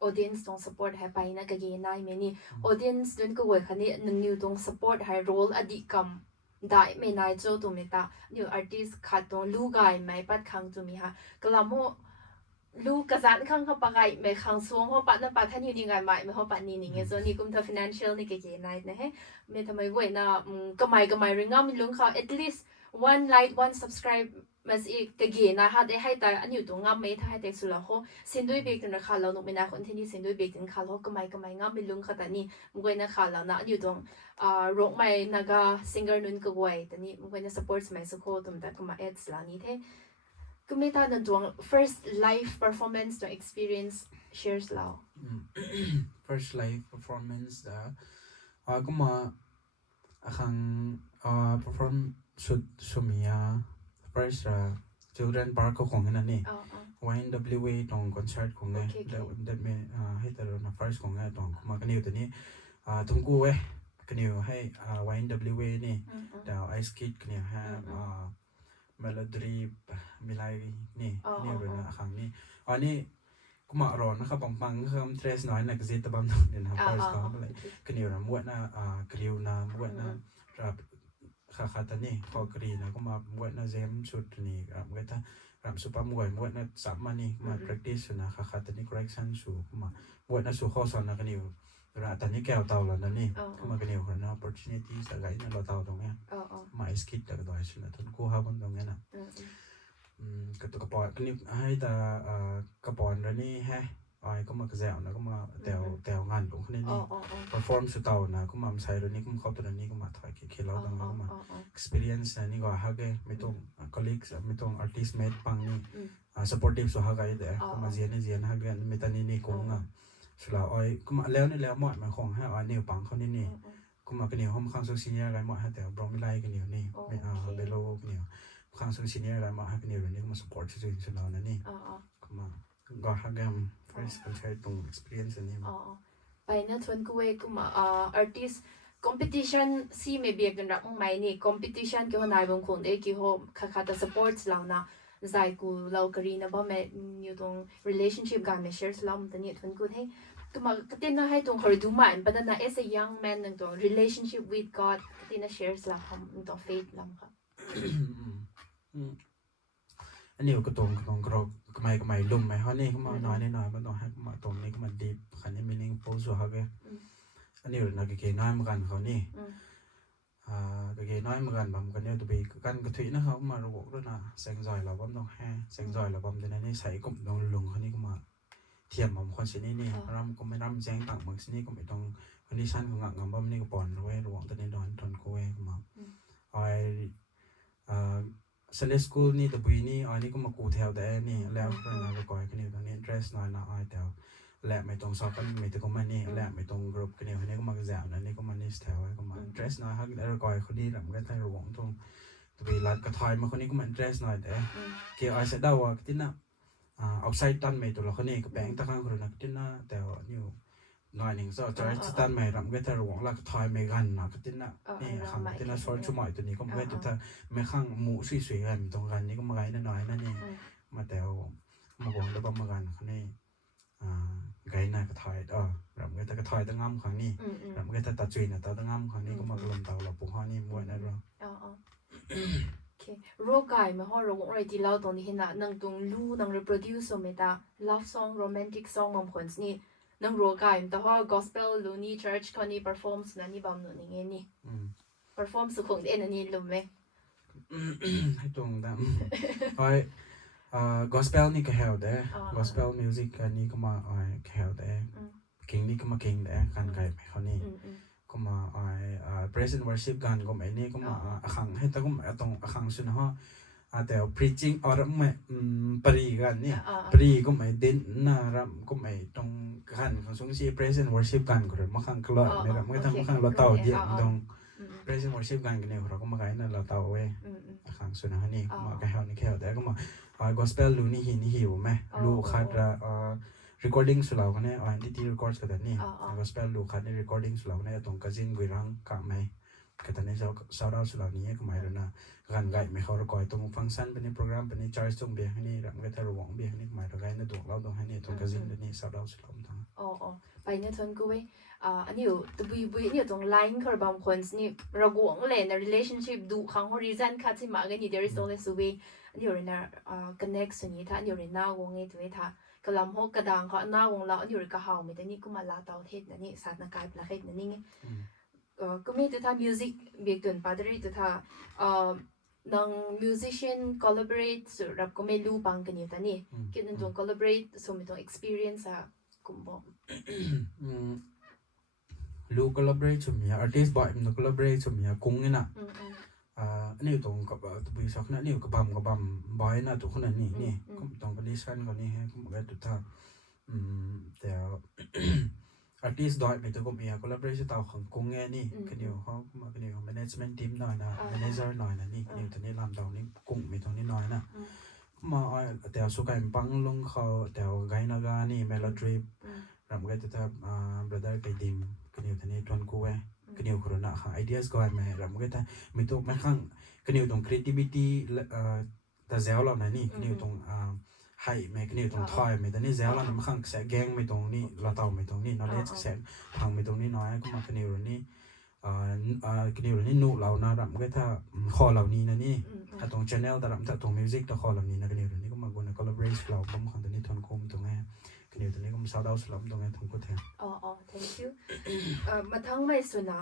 audience ตรง support ให้ไปนะก็ยังไงไม่นี่ audience จนก็ว่าคันนี้นิวตรง support ให้ role อดีตกำได้ไม่นายโจตัวไม่ตานิว artist คัดตรงลูกไก่ไม่ปัดครั้งตัวมีฮะก็ลำโมลูกกระสันข้างเขาปะไก่ไม่ครั้งสวงเขาปัดนั่นปัดท่านอยู่ยังไงไม่เขาปัดนี่นี่ไงส่วนนี้กุมทำ financial นี่ก็ยังไงนะฮะไม่ทำไมเว้ยนะก็ไม่เรื่องมีลุงเขา at least one like one subscribe มันสิก็เกนะฮะได้ให้แต่อันอยู่ตรงงามไม่ถ้าให้แต่สุดแล้วเขาเส้นด้วยเบรกนะคะเราหนุกไม่นาคนที่นี่เส้นด้วยเบรกกันค่ะเขาก็ไม่งามเป็นลุงค่ะแต่นี่มึงเว้ยนะคะแล้วนะอยู่ตรงร้องไม่นากา singer นุ่นก็เว้ยแต่นี่มึงเว้ยนะ support สมัยสุโขตรงแต่ก็มา ads แล้วนี่เท่ก็ไม่ทันนั่นตรง first live performance ตรง experience shares แล้ว first live performance ก็มาคังperform สุดมีfirst children park ก็ของนั่นนี่ YNWA ตรง concert ของไงแล้วเด็ดเมย์ให้แต่เรา first ของไงตรงมากันนิวตัวนี้ทุ่งกู้เว้ยกันนิวให้YNWA นี่เดี๋ยว Ice Kid กันนิวให้melody มิไลนี่เลยนะครั้งนี้อันนี้ก็มาร้อนนะครับปังๆคือเทรสน้อยนะก็จะตบำเนี่ยนะ first ก็อะไรกันนิวนะมวยนะกริวนะมวยนะรับข้าตอนนี้พอกรีนะก็มามวยนะเจมชุดนี้รับเวทรับสุภาพมวยนะสับมานี่มา practice นะข้าตอนนี้ correction สู่มามวยนะสู่ข้อสอนนะกันอยู่ระตอนนี้แก้วเตาแล้วนั่นนี่ก็มากันอยู่กันนะ opportunity สักไงนั่นเราเตาตรงนี้มาสกิดแต่ก็ได้ใช่ไหมทุนกู้ห้าบนตรงนี้นะก็ตัวกระป๋องกันนี่ให้แต่กระป๋องแล้วนี่ให้ก็มากระแจวนะก็มาแต่งานของคนนี้ perform สุดเตานะก็มาใช้ตัวนี้ก็มาเข้าตัวนี้ก็มาถ่ายเคเราดังแล้วก็มา experience นี่ก็หาเกไม่ต้อง colleagues ไม่ต้อง artist mate ปังนี่supportive สุดหาเกเดี๋ยวก็มาเจียนหาเกไม่ตันนี่กงอ่ะสุดแล้วก็มาแล้วนี่แล้วหมดมาของให้นิวปังเขานี่ก็มากันนิวห้องข้างโซเชียลอะไรหมดให้แต่บรอมิไลกันนิวนี่ไม่เบโลกันนิวข้างโซเชียลอะไรหมดให้กันนิวนี่ก็มา support ช่วยสุดแล้วนั่นนี่ก็มาก็หาเกม first ใช้ตรง experience นี่มาไปนะทวนกูเวกูมาartist competition ซีไม่เบียกันรักไม่นี่ competition กี่คนนายบางคนเด็กกี่คนข้าแต่ support เรานะใจกูเรากรีนะบ่แม่อยู่ตรง relationship กันไม่ share เราแต่เนี่ยทวนกูให้ก็มาก็ตินะให้ตรงเขาดูมาแต่นะ as a young man ตรง relationship with God ก็ตินะ share เราตรง faith เราค่ะอันนี้ก็ตรงกรอกก็ไม่ลุ่มไม่เขานี่ก็มาน้อยก็ต้องให้มาตรงนี้ก็มา deep ขันนี้ meaningful สุดเขาอันนี้เราก็เกี่ยน้อยเหมือนกันเขานี่ก็เกี่ยน้อยเหมือนกันบางกันเนี่ยตัวไปกันกระถิ่นนะครับมาระบบด้วยนะแสงจอยเราบ้างต้องให้แสงจอยเราบ้างแต่ในนี้ใส่กลุ่มดองลุงเขานี่ก็มาเทียมบางคนสินี่รำก็ไม่รำแจ้งต่างบางสินี่ก็ไม่ต้องคอนดิชันของงานบ้างนี่ก็ปอนไว้ระวังตัวในดอนทนโคเวก็มาSunday school นี่ตัวปีนี่นี่ก็มากูแถวแต่นี่แล้วก็น่าจะก่อยกันอยู่ตรงนี้ dress น้อยนะแถวและไม่ตรงซอกกันไม่ตรงมันนี่และไม่ตรงกรุ๊ปกันอยู่นี่ก็มากระแสนะนี่ก็มานี่แถวก็มา dress น้อยฮักแล้วก่อยคนนี้แหละมันก็ใช้ระวังตรงตัวปีรัดกระถอยมาคนนี้ก็มา dress น้อยแต่เกี่ยวกับเสดาวว่าที่น่ะoutside ตันไม่ตัวเราคนนี้ก็แบ่งตะข้างคนนั้นที่น่ะแต่นี่น้อยหนึ่งso dress ตันไม่รำก็จะระวังแล้วกระถอยไม่กันนะก็ที่น่ะนี่ข้างที่น่ะ short ชั่วโมงตัวนี้ก็ไม่ตัวถ้าไม่ข้างหมูสวยๆกันตรงกันนี่ก็มาไงน้อยนั่นนี่มาแต่มาบอกแล้วมากันคนนี้ไงน่ะกระถอยรำก็จะกระถอยตั้งง่ำครั้งนี้รำก็จะตัดจุยน่ะตั้งง่ำครั้งนี้ก็มากระลมเตาเราปุ่งห้อนี่มวยนะเราโอเคโรคไก่มาห้องเราอะไรที่เราตรงนี้เห็นนะนั่งตรงลู่นั่ง reproduce ไม่ได้ love song romantic song บางคนนี่นั่งโรคไก่แต่ว่า gospel ลู่นี่ church คนนี้ performance นั่นนี่บางหนึ่งอย่างนี้ perform สุขุมเอ็นนี่รู้ไหมให้ตรงดำgospel นี่ก็เฮลเด้ gospel music อันนี้ก็มาเฮลเด้king นี่ก็มา king เด้การไก่ไปเขานี่ก็มาpraise and worship กันก็ไม่นี่ก็มาขังให้แต่ก็มาตรงขังสุนฮะแต่ preaching อรไม่ปรีกันเนี่ยปรีก็ไม่เด่นน่ารำก็ไม่ตรงกันของสงฆ์ praise and worship กันก็เลยมาขังกลอดไม่แบบไม่ทำมาขังเราเต่าเดียวตรง praise and worship กันเนี่ยเราก็มากันนั่นเราเตาเว้ยข้างสุดนะนี่มากันเฮานี่แค่แต่ก็มาgospel รู้นี่หิวไหมรู้คัดrecording สุดเราก็เนี่ยentity records กันนี่ gospel รู้คัดใน recording สุดเราเนี่ยตรงกระจินกุยรังกะไหมกันแต่เนี่ยshout out สุดเรานี้ก็หมายถึงนะกันไก่ไม่เขาระกอยตรงฟังก์ชันเป็นในโปรแกรมเป็นใน charge ตรงเบียร์นี่รังก็ถ้าระวังเบียร์นี่หมายถึงไงในตัวเราตรงให้นี่ตรงกระจินนี่ shout out สุดเราทั้งไปเนี่ยทนกูเว้ยอันนี้อยู่ตัวบุยเนี่ยตรง line เขาบางคนนี่เรากวงเลยใน relationship ดูข้าง horizon คัดที่มากันนี่ there is always a way อันนี้อยู่ในconnect ส่วนนี้ถ้าอันนี้อยู่ในหน้าวงนี้ตัวท่ากระลำหกกระดังเขาหน้าวงเราอันนี้อยู่ในกระหาวไม่แต่นี่ก็มาลาเตาเทศนี่ศาสตร์นักการประเทศนี่ไงก็มีตัวท่า music เบียกตัวปัตตรีตัวท่านัง musician collaborate สุดรับก็ไม่รู้ปังกันอยู่แต่นี่คิดถึงตรง collaborate สมมติตรง experience อะกุมบอกลูก collaborate สมัย artist boy มัน collaborate สมัยกุ้งนี่นะนี่ตรงกับตัววิศวกรนี่กับบอม boy นะตัวคนนั้นนี่ตรง condition คนนี้ให้ก็มันก็ตัวท่าแต่ artist boy เป็นตัวก็มี collaborate ต่อของกุ้งนี่กันอยู่เขามากันอยู่ management team หน่อยนะ manager หน่อยนะนี่ตัวนี้ลำตรงนี้กุ้งมีตรงนี้หน่อยนะมาแต่สุกัยปังลงเขาแต่ไกนาการนี่ melody รำก็จะทำbrother ไปดิมกันอยู่ที่นี่ทวนกูเว้กันอยู่โควิดค่ะ ideas ก็ไม่รำก็จะไม่ต้องไม่ข้างกันอยู่ตรง creativity แต่เซลล์เราเนี่ยนี่กันอยู่ตรงให้ไม่กันอยู่ตรงทอยไม่แต่นี่เซลล์เราไม่ข้างแสแกงไม่ตรงนี้เราเตาไม่ตรงนี้ knowledge แสพังไม่ตรงนี้น้อยก็มากันอยู่นี่กันอยู่นี่นู่เรานะรำก็ถ้าข้อเหล่านี้นะนี่ตรง channel แต่รำถ้าตรง music แต่ข้อเหล่านี้นะกันอยู่นี่ก็มากัน collaborate เราผมของตัวนี้ทวนคุมตรงนี้กันอยู่ตรงนี้ก็มา shout out สลับตรงนี้ทำกูแทนthank you มาทั้งไม่สุนะ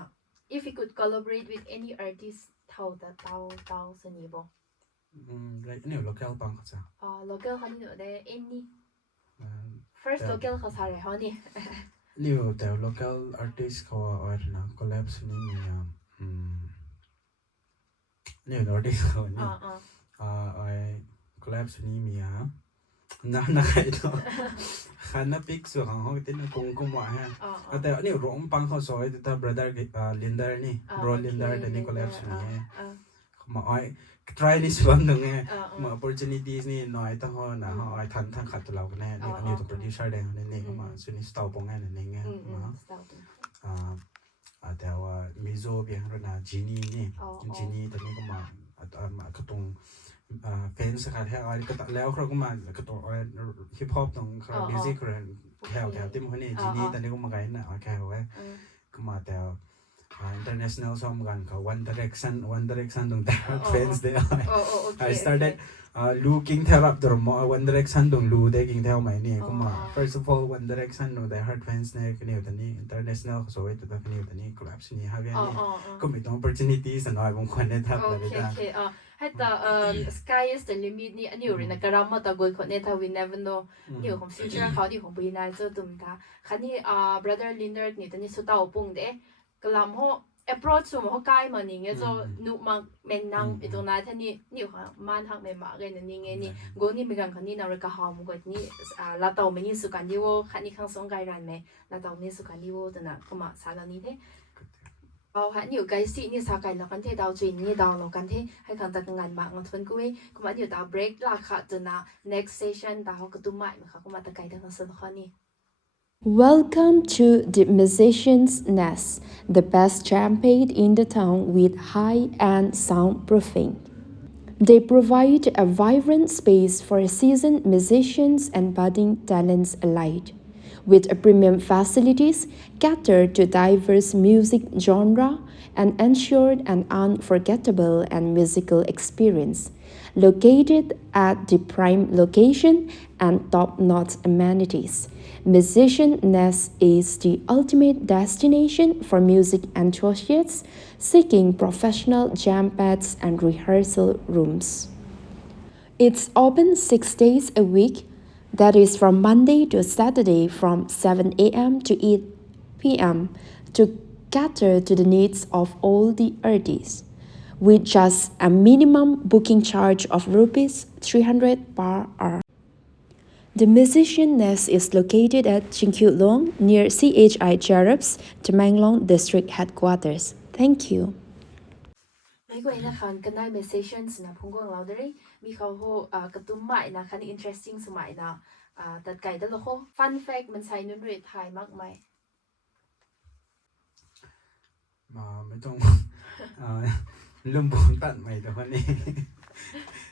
if you could collaborate with any artist เท่าแต่เท่าสนิบนี่ local ปังเขาจะlocal เขานี่ได้ any first local เขาใส่เขานี่นี่แต่ local artist เขาอะไรนะ collab สนี่มีนี่ artist เขานี่collab สนี่มีนะใครตัวขันนับพิกส่วนของเขาที่นั่นคงว่าฮะแต่อันนี้ร้องปังเขาสวยแต่ brother Linder นี่ bro Linder แต่นี่ collab สนี่มาtry นี่ส่วนหนึ่งไงมา opportunities นี่น้อยตั้งเขาหนาเขาทันขัดตัวเรากันแน่นี่อันนี้ตัว producer แดงนี่ก็มาส่วนนี้ style ปงไงนั่นเองไงมาแต่ว่ามิโซเบียงรนาจีนี่แต่นี่ก็มาก็ตรงเพนส์ค่ะแถวก็แล้วเขาก็มาก็ตรงฮิปฮอปตรงเขามิวสิกแถวที่มันนี่จีนี่แต่นี่ก็มาไกลนะแถวไว้ก็มาแต่international ซ้อมกันเขา One Direction ตรงแต่ fans เดียว I started looking แถวรับตัวมอ One Direction ตรงรู้ได้กิ่งแถวใหม่นี่ก็มา first of all One Direction ตรงแต่ hard fans เนี่ยก็เนี่ยแต่นี่ international เขาสวยแต่ก็เนี่ยแต่นี่ collapse นี่ฮะเนี่ยก็มีตรง opportunities หน่อยบางคนเนี่ยทับเลยได้ให้แต่sky is the limit นี่อันนี้อยู่ในกระรำมาตะกุยคนเนี่ยถ้า we never know นี่ของ future เขาที่ของปีหน้าจะตุ่มตาคันนี้brother Linder นี่ตอนนี้สุดเต่าปุ่งเด้กระลำเขา approach ส่วนเขาใกล้มานี่ไงจะนุมังเมนนังไอตรงนั้นท่านี่นี่ค่ะมันทางเมมากันนี่ไงนี่กูนี่มีการคันนี้นาฬิกาหอมกูนี่ลาเต่าไม่ยิ่งสุกันดีว่าคันนี้ข้างสองไกลรันไหมลาเต่าไม่สุกันดีว่าแต่น่ะก็มาสารนี้เท่เอาฮะนี่อยู่ไกลสินี่สาไกลแล้วกันเท่ดาวจีนนี่ดาวแล้วกันเท่ให้กันตัดงานบางมันทนกูไม่กูมาอยู่ดาว break ราคาจนนะ next session ดาวก็ตุ้มใหม่มั้งค่ะกูมาตะไกลทั้งส่วนข้อนี้Welcome to the Musician's Nest, the best jam pad in the town with high-end soundproofing. They provide a vibrant space for seasoned musicians and budding talents alike, with premium facilities catered to diverse music genre and ensured an unforgettable and musical experience. Located at the prime location and top-notch amenities, Musician Nest is the ultimate destination for music enthusiasts seeking professional jam pads and rehearsal rooms. It's open 6 days a week, that is from Monday to Saturday from 7 a.m. to 8 p.m. to cater to the needs of all the artists, with just a minimum booking charge of Rs 300 per hour. The Musician Nest is located at Chingkyulong near CHI Cherubs, Tamenglong District Headquarters. Thank you. ไม่กว่านะคะกันได้ messages นะพงกงเราได้มีเขาโหกระตุ้มใหม่นะคัน interesting สมัยนะตัดไก่ตลกโห fun fact มันใช้นุ่นเรทไทยมากไหมมาไม่ต้องลืมบนตัดใหม่แต่วันนี้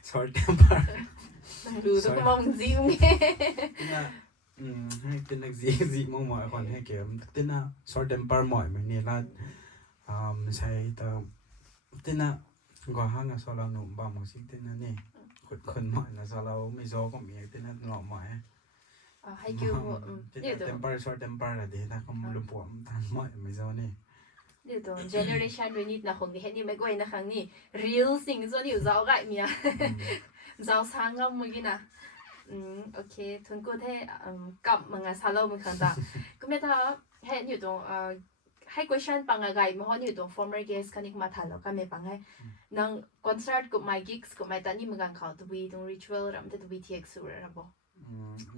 short temper ต้องดูต้องมองจริงไง นะให้เป็นนักซีมองหมอยคนให้เก็บแต่นะ short temper หมอยมันนี่ละใช้แต่แต่นะก็ห่างกับเราหนุ่มบ้ามันสิแต่นะนี่คนหมอยนะเราไม่โซก็มีแต่นะหล่อหมอยให้คิวแต่นะ temper short temper อะไรเดี๋ยวถ้าเขาลืมปวดทันหมอยไม่โซนี่เดี๋ยวตัว generation ด้วยนิดนะคงที่เห็นนี่ไม่กว่านะคะนี่ real สิ่งส่วนอยู่เจ้าไก่เมียเจ้าช้างก็มึงกินนะโอเคทุนกูเท่กับมึงอะซาโลมึงขันตาก็ไม่ท้าเห็นอยู่ตรงให้ question ปังอะไรมันเขาอยู่ตรง former guest คันนี้มาทันแล้วก็ไม่ปังให้นั่ง concert กับ my gigs กับ my ตอนนี้มึงกันเขาตัววีตรง ritual รำแต่ตัววี TX สุดแล้วบ่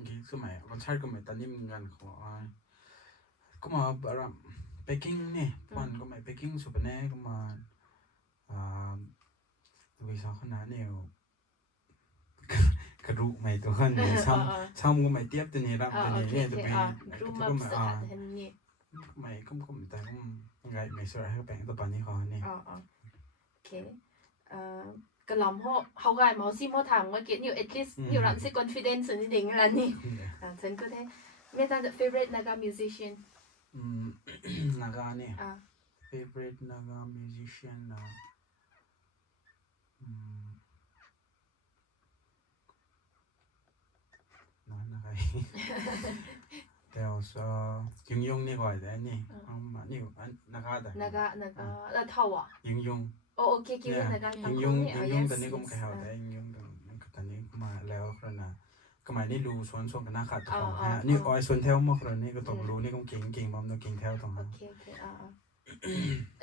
gigs ก็ไม่ concert ก็ไม่ตอนนี้มึงกันเขาก็มาแบบ packing เนี่ยวันก็ไม่ packing สุดแน่ก็มาวิชาขนาดเนี่ยกระดูกไม่ตัวขันเนี่ยซ้ำก็ไม่เทียบตัวนี้รับตัวนี้เนี่ยตัวนี้ก็ไม่ไม่ก็ไม่แต่ก็ไงไม่สวยให้แปลงตัวปานนี้เขาเนี่ยโอเคกระหล่ำเขาไงมาซิมถามว่าเกิดอยู่ at least อยู่รับสิ confidence นิดนึงแล้วนี่ฉันก็ได้ไม่ต่างจาก favorite naga musician naga เนี่ย favorite naga musician นั่นอะไรแต่ว่ายุงนี่ก่อนแต่นี่นี่naga แต่ naga แล้วเท่าอ่ะยุงโอเคคิดว่า naga ยุงตอนนี้ก็ไม่เข้าแต่ยุงตอนนี้มาแล้วครับนะก็หมายนี่รู้ส่วนกันนะครับของนี่ออยส่วนเท่ามากเลยนี่ก็ต้องรู้นี่ก็เก่งบอมต้องเก่งเท่าตรงนั้นโอเค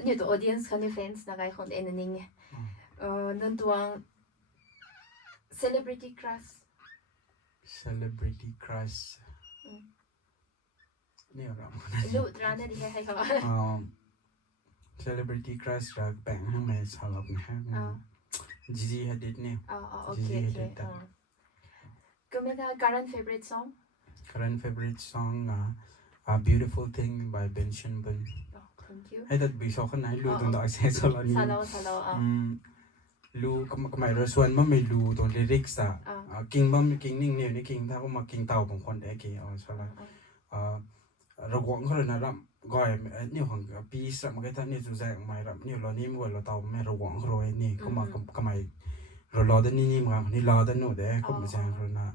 นี่ตัว audience คันนี้ fans naga คนเอ็นนิ่งนั่นตัว celebrity crush นี่เรารู้ตราเนี่ยดีให้เขา celebrity crush รักแบ่งให้แม่สาวเรานะฮะGigi Hadid เนี่ยโอเคก็ไม่ได้ current favorite song Beautiful Thing by Ben Shinbun thank you ให้ตัดบีชอขนาดรู้ตรงดอกเซสโลนี่รู้ก็หมายถึงส่วนมันไม่รู้ตรง lyrics กิ่งมันกิ่งนิ่งเนี่ยนี่กิ่งถ้าก็มากิ่งเต่าบางคนเอกี่ใช่ไหมระวังเขาเลยนะรับก่อยนี่ของปีสมันก็ท่านนี่สุดแสงไม่รับนี่เรานี่มันเราเต่าไม่ระวังเขาเลยนี่เขามาก็ไม่เรารอด้านนี้มั้งนี่รอด้านโน้นเด้เขาไม่ใช่เขานะ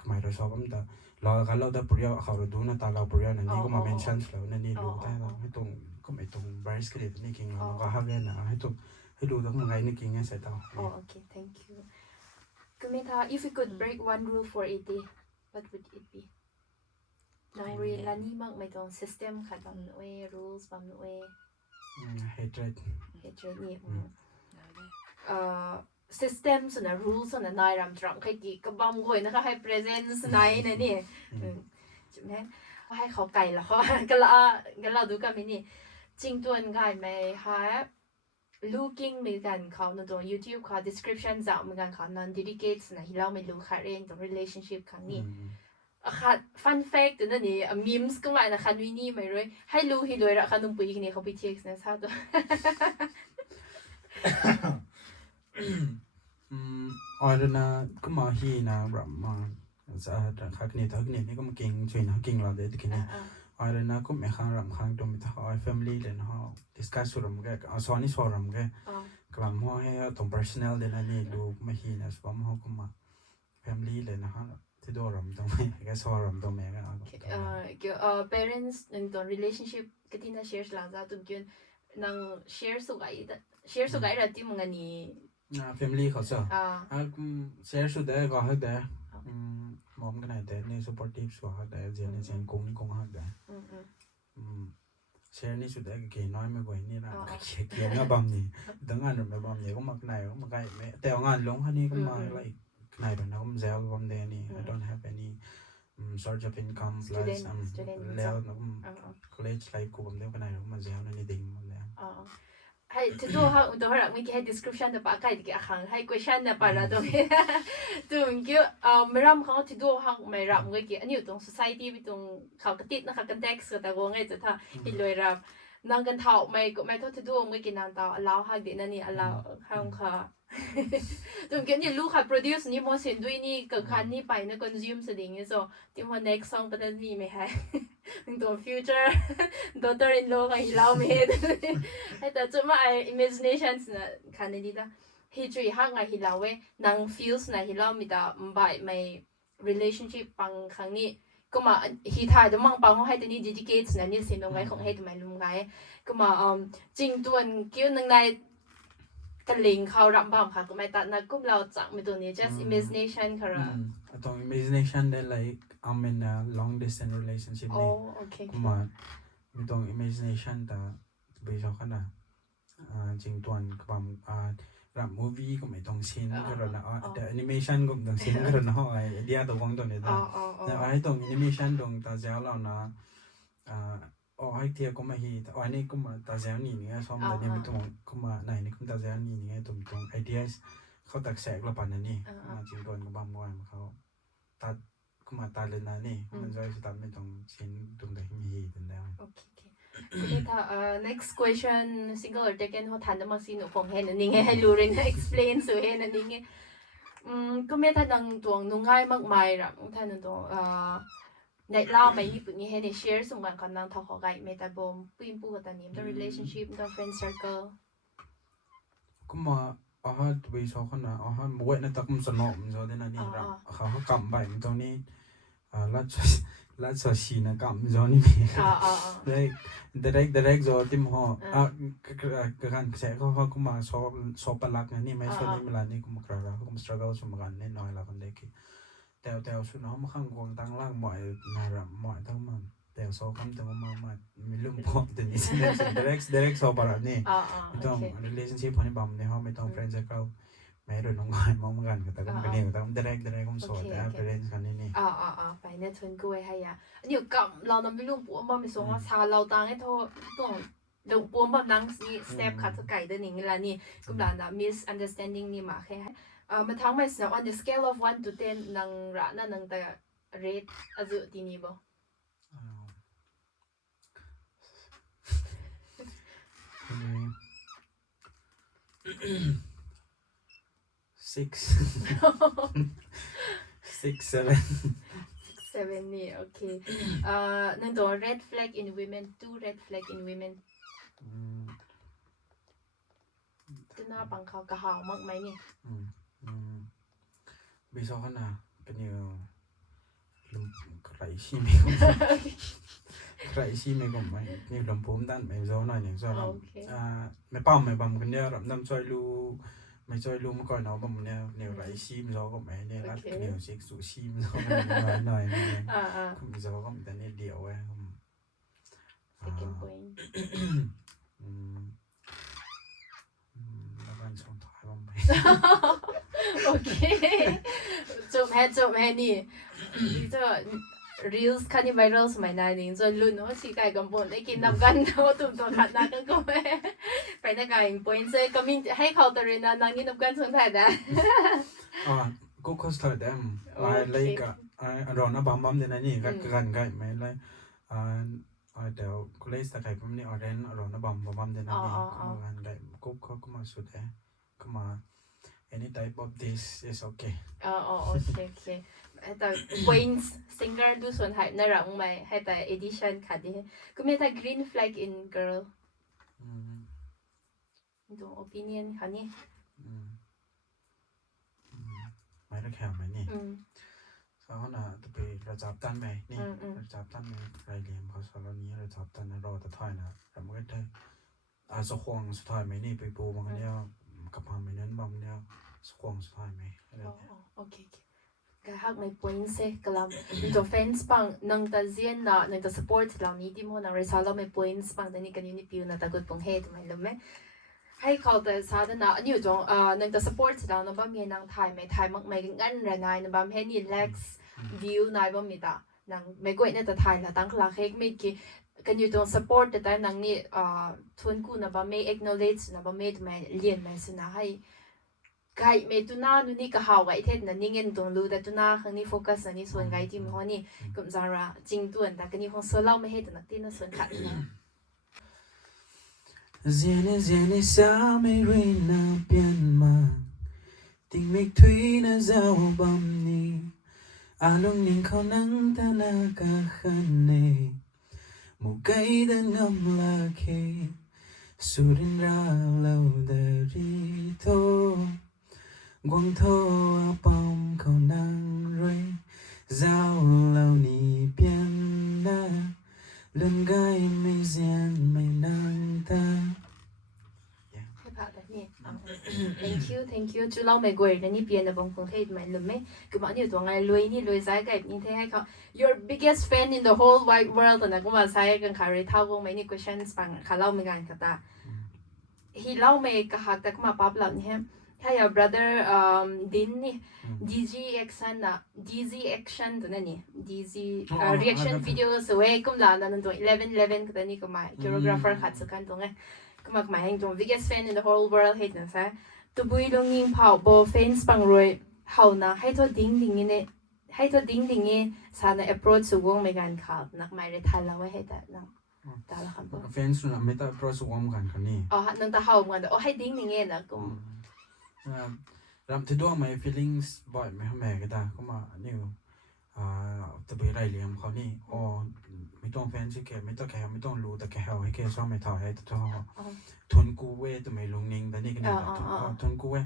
ก็ไม่เราชอบมันแต่รอกันเราได้ปริยาเขาเราดูนะตาเราปริยานั่นนี่ก็มาเมนชั่นเรานั่นนี่รู้แต่เราให้ตรงก็ไม่ตรงบริสกิลนี่กิ่งเราก็ห้ามเล่นนะให้ตรงให้ดูต้องไงนี่กิ่งเงี้ยใส่เต่าโอเค thank you ก็ไม่ถ้า if you could break one rule for a day what would it be น้องเรียนแล้วนี่มั่งไม่ตรง system ขัดบางหน่วย rules บางหน่วย hatred นี่system ส่วน rules ส่วนนายรำตรังใครกี่ก็บ้องกวยนะคะให้ presence นายนะนี่จุดนั้นให้เขาไก่ละเขาก็เราดูกันไหมนี่จริงตัวไก่ไหมฮะ looking เหมือนกันเขาในตัว YouTube เขา description จะเหมือนกันเขา non dedicate นะที่เราไม่รู้ค่ะเรื่องตัว relationship ครั้งนี้ค่ะ fun fact ตัวนี้ memes ก็ไม่นะคะวินี่ไม่รู้ให้รู้ให้ด้วยละค่ะนุ่มปุยกันนี่เขา PTX นะซะตัวอ๋อเดี๋ยวนะก็มาฮีนะแบบมาจะคักนี่ทักนี่ก็มาเก่งช่วยนะเก่งเราเด็ดกินนี่อ๋อเดี๋ยวนะก็ไม่ข้างรำข้างตรงมิตรอ๋อ family เลยนะฮะ discuss สุดรำแกอ๋อสอนนี่สอนรำแกกลับมาให้ตรง personal เดี๋ยวนะนี่ดูมาฮีนะสวมเขาก็มา family เลยนะฮะที่ดูรำตรงนี้แกสอนรำตรงนี้ก็parents ในตัว relationship ก็ที่น่า share หลังจากตุนกินนั่ง share สุกไอ้ระที่มึงอันนี้family เขาจะshare สุดได้ก็ให้ได้มอมกันไหนแต่เนี่ย supportive สุดให้ได้เจนเนี่ยเจนกุ้งนี่กุ้งให้ได้share นี่สุดได้ก็เกี่ยน้อยไม่ไหวนี่นะเกี่ยงบัมนี่ดังงานหรือไม่บัมเนี่ยก็มาไหนก็มาใกล้แต่งานลงคันนี้ก็มาอะไรไหนแบบนั้นก็มาเซลบัมเดนี่ I don't have any source of income plus แล้วcollege life กูบัมเดียวกันไหนก็มาเซลนั่นนี่ดิ่งหมดแล้ว ให้ที่ตัวเขาตัวเขาไม่กี่ให้ description แต่ปากไก่ที่อ่างให้ question นะปะละตรงนี้ตัวมันกี่ไม่รำเขาที่ตัวเขาไม่รำก็กี่อันนี้อยู่ตรง society ไปตรงเขากระติดนะคะกันแดกสุดแต่วงไงจะท่าฮิลอยรำนั่งกันเท่าไม่ก็ไม่เท่าที่ตัวไม่กี่นานต่อเราหักเด็กนั่นนี่เราห้องค่ะตัวมันกี่นี่ลูกค่ะ produce นี่มอสินด้วยนี่เกิดคันนี่ไปนะ consume สิ่งนี้ so ที่ว่า next song ก็จะมีไหมคะตัว future daughter in law ก็ฮิลาไม่เห็นแต่จุดมา imaginations นะคันนี้ด้า history หักไงฮิลาเว้นาง feels นะฮิลามีแต่ไม่ไม่ relationship ปังครั้งนี้ก็มาฮิทายจะมั่งปังเขาให้ตัวนี้ dedicate นะนี่สิ่งตรงไหนของให้ตัวไหนลุงไงก็มาจริงตัวกิ้วนึงในกันลิงเขารำบ้างค่ะก็ไม่ตัดนะก็เราจักไม่ตัวนี้ just imagination ค่ะ ตรง imagination ได้ like I'm in a long distance relationship นี่ โอเค ก็มามีตรง imagination แต่ไปชอบขนาดจริงตัวก็แบบรับ movie ก็ไม่ต้องชินก็แล้วนะแต่ animation ก็ไม่ต้องชินก็แล้วนะไอเดียตัวของตัวนี้ได้แต่ไอ้ตรง animation ตรงตาเจ้าเรานะไอ้เทียก็มาฮีแต่อันนี้ก็มาตาเจ้านี่เนี่ยชอบแต่เนี่ยไม่ตรงก็มาไหนนี่ก็ตาเจ้านี่เนี่ยตรงไอเดียเขาตักแสกละปันนั่นนี่มาจริงตัวก็บ้ามว่าเขาตัดก็มาตาเลยนะนี่มันจะตัดไม่ต้องชินตรงไหนมีฮีเป็นแล้วโอเคทีถ้าnext question single or taken เขาทันจะมาสิหนูคงเห็นอันนี้ไงให้รู้เรื่อง explain สู่เห็นอันนี้ไงก็ไม่ทันดังตัวนุ่งง่ายมากมายหรอกท่านตัวในเล่าไม่ญี่ปุ่นนี่ให้ใน share สมกันกันนั่งทอขอไก่เมตาบอมปุ่นปุ่นกันนี่ตัว relationship ตัว friend circle ก็มาตัวไปชอบขนาดมวยนั่นตักมันสนอมันจะได้นั่นนี่รับเขากำไปมันตรงนี้ลัดชีนะกำจอนี่มีdirect จอที่มการแสเขาก็มาชอบปลักนี่ไม่ชอบนี่เวลานี่ก็มากระไรเขาก็ struggle สมกันแน่นอนแล้วกันเด็กแต่สุดน้องมาข้างกองตั้งล่างหมอยนาระหมอยทั้งมันแต่ชอบคำแต่ว่ามามีเรื่องพอแต่นี่ direct ชอบปลักนี่ไม่ต้อง relationship พอนี่บอมในห้องไม่ต้อง friend circleแม้โดยน้องกายมองเหมือนกันแต่ก็เป็นเนี่ยแต่direct ก็สอนแต่ไปเล่นกันนี่ไปเนี่ยทนกล้วยให้ยาอันนี้กับเรานำไปลุงปัวบ่มีสงว่าชาเราตังให้โทษต้องดงปัวบ่นังนี่ step ขัดไก่ตัวนี้นี่ละนี่กุมหลานนะ misunderstanding นี่มาแค่มันทั้งไม่สน on the scale of 1 to 10นังระนั่นนังแต่ rate อาจุที่นี่บ่7 นี่โอเคนั่นตัว red flag in women 2 red flag in women จะน่าปังเขากระหาวมากไหมนี่บีซอขนาดเป็นอยู่ใครชี้ไม่ก็ใครชี้ไม่ก็ไม่นี่ลำพูมด้านไม่ซอหน่อยอย่างซอเราไม่ป้อมไม่บัมกันเดียวน้ำซอยลูไม่ช่วยลุงก่อนเนาะผมเนี่ยไรชิมเราก็ไม่เนี่ยรัดเนี่ยเช็คสูชิมเราหน่อยผมจะก็มีแต่เนี่ยเดียวไว้second point แล้วกันส่งถ่ายบ้างไหมโอเคจบแค่นี่จะ reels คันนี้ viral สมัยนั้นนี่จนลุ้นว่าชีไก่กำปนได้กินน้ำกันเท่าตุ่มตัวขัดนักกันก็ไม่ไปนักการ point เลยก็มีให้เขาตระหนักนั่งกินน้ำกันส่วนไทยได้ก็เขาสตาร์ทอะไรก็รอนะบัมเดี๋ยวนี้กันไม่เลยเดี๋ยวกูเลยสตาร์ทผมนี่เรนรอนะบัมเดี๋ยวนี้กันได้ก็เขามาสุดก็มา any type of this is okay โอเคแต่ points singer ดูส่วนไทยน่ารักไหมให้แต่ edition ค่ะดิก็มีแต่ green flag in girl ดู opinion ค่ะนี่ไม่ได้แข่งไหมนี่เขาหน้าตัวไปเราจับตันไหมนี่เราจับตันไหมไรเรียนเขาสอนเรานี้เราจับตันรอแต่ถอยนะแต่ไม่ได้สควงสุดท้ายไหมนี่ไปปูมันเนี่ยกับพาไม่นั้นบางเนี่ยสควงสุดท้ายไหมโอเคก็หักไม่ point เซกลัมตัว fans ปังนังตาเซียนนะนังตา support เหล่านี้ที่มันนังเรซาเราไม่ points ปังแต่นี่กันยูนิพิวนะตะกุดปงเฮดไม่รู้ไหมให้เขาแต่ซาดนะอันนี้อยู่ตรงนังตา support เรานะบ้ามีนางไทยไม่ไทยมักไม่งั้นเรนายนะบ้าให้นี่ relax view นายบ้ามีตานังไม่กวยเนี่ยแต่ไทยละตั้งคลาเค้กไม่กี่ กันอยู่ตรง support แต่นังนี่ทวนกูนะบ่ไม่ acknowledge นะบ่ไม่ตัวแม่เรียนแม่สุนะให้ไก่เมตุนานุนี่ก็หาวไว้เทศนะนี่เงินตรงรู้แต่ตุนาครั้งนี้โฟกัสนะนี่ส่วนไก่ที่มันนี่กุมจาระจริงตัวแต่กันนี่คงโซเล่าไม่ให้แต่นักที่น่าส่วนขัดนะ Zene sao mê rơi na biến mà tình mịch thủy na giao bầm ni lúc nhìn khao nắng ta na cả khăn nề một cây đã ngâm là khê su đến ra lâu đời đi thô quăng thô bom khao nắng rơi giao lâu ni biến na lần gai mây gian mây nắng ta thank you จุเราไม่กวยนะนี่เปลี่ยนในบางคนเทศไม่ลืมไหมคือมันอยู่ตรงไงรวยนี่รวยสายกับนี่เทให้เขา your biggest fan in the whole wide world นะก็มาสายกันค่ะเรื่องเท่าวงไม่นี่ questions ฟังค่ะเล่าไม่กันค่ะตาฮีเล่าไม่ก็หักแต่ก็มาปั๊บเราเนี่ยถ้าอย่า brother ดินนี่ DG action นะ DG action ตัวนั้นนี่ DG reaction video สวยก็มาแล้วนั่นตัว11ก็ตัวนี้ก็มา choreographer ขัดสักกันตรงไงก็มาหมายถึงตัว biggest fan in the whole world เห็นนะซะตัวบุยลงยิงเผาโบ fans ปังรวยเขานะให้ตัวดิ้งนี่ให้ตัวดิ้งนี่สาร approach สู่วงไม่กันข่าวนักหมายเลยทันแล้วไว้ให้แต่นักแต่ละคำพูด fans นะไม่ต้อง approach วงกันคนนี้นั่งตาเขาเหมือนกันให้ดิ้งนี่นะก็รำที่ดวงไม่ feelings บ่อยไม่ทำแม่ก็ได้ก็มานี่จะไปไรเลี้ยงเขานี่ไม่ต้องแฟนชิแกไม่ต้องแค่ไม่ต้องรู้แต่แค่ให้แค่ชอบไม่ถอยให้ตัวทนกูเว้แต่ไม่ลงนิ่งแต่นี่ก็เนี่ยทนกูเว้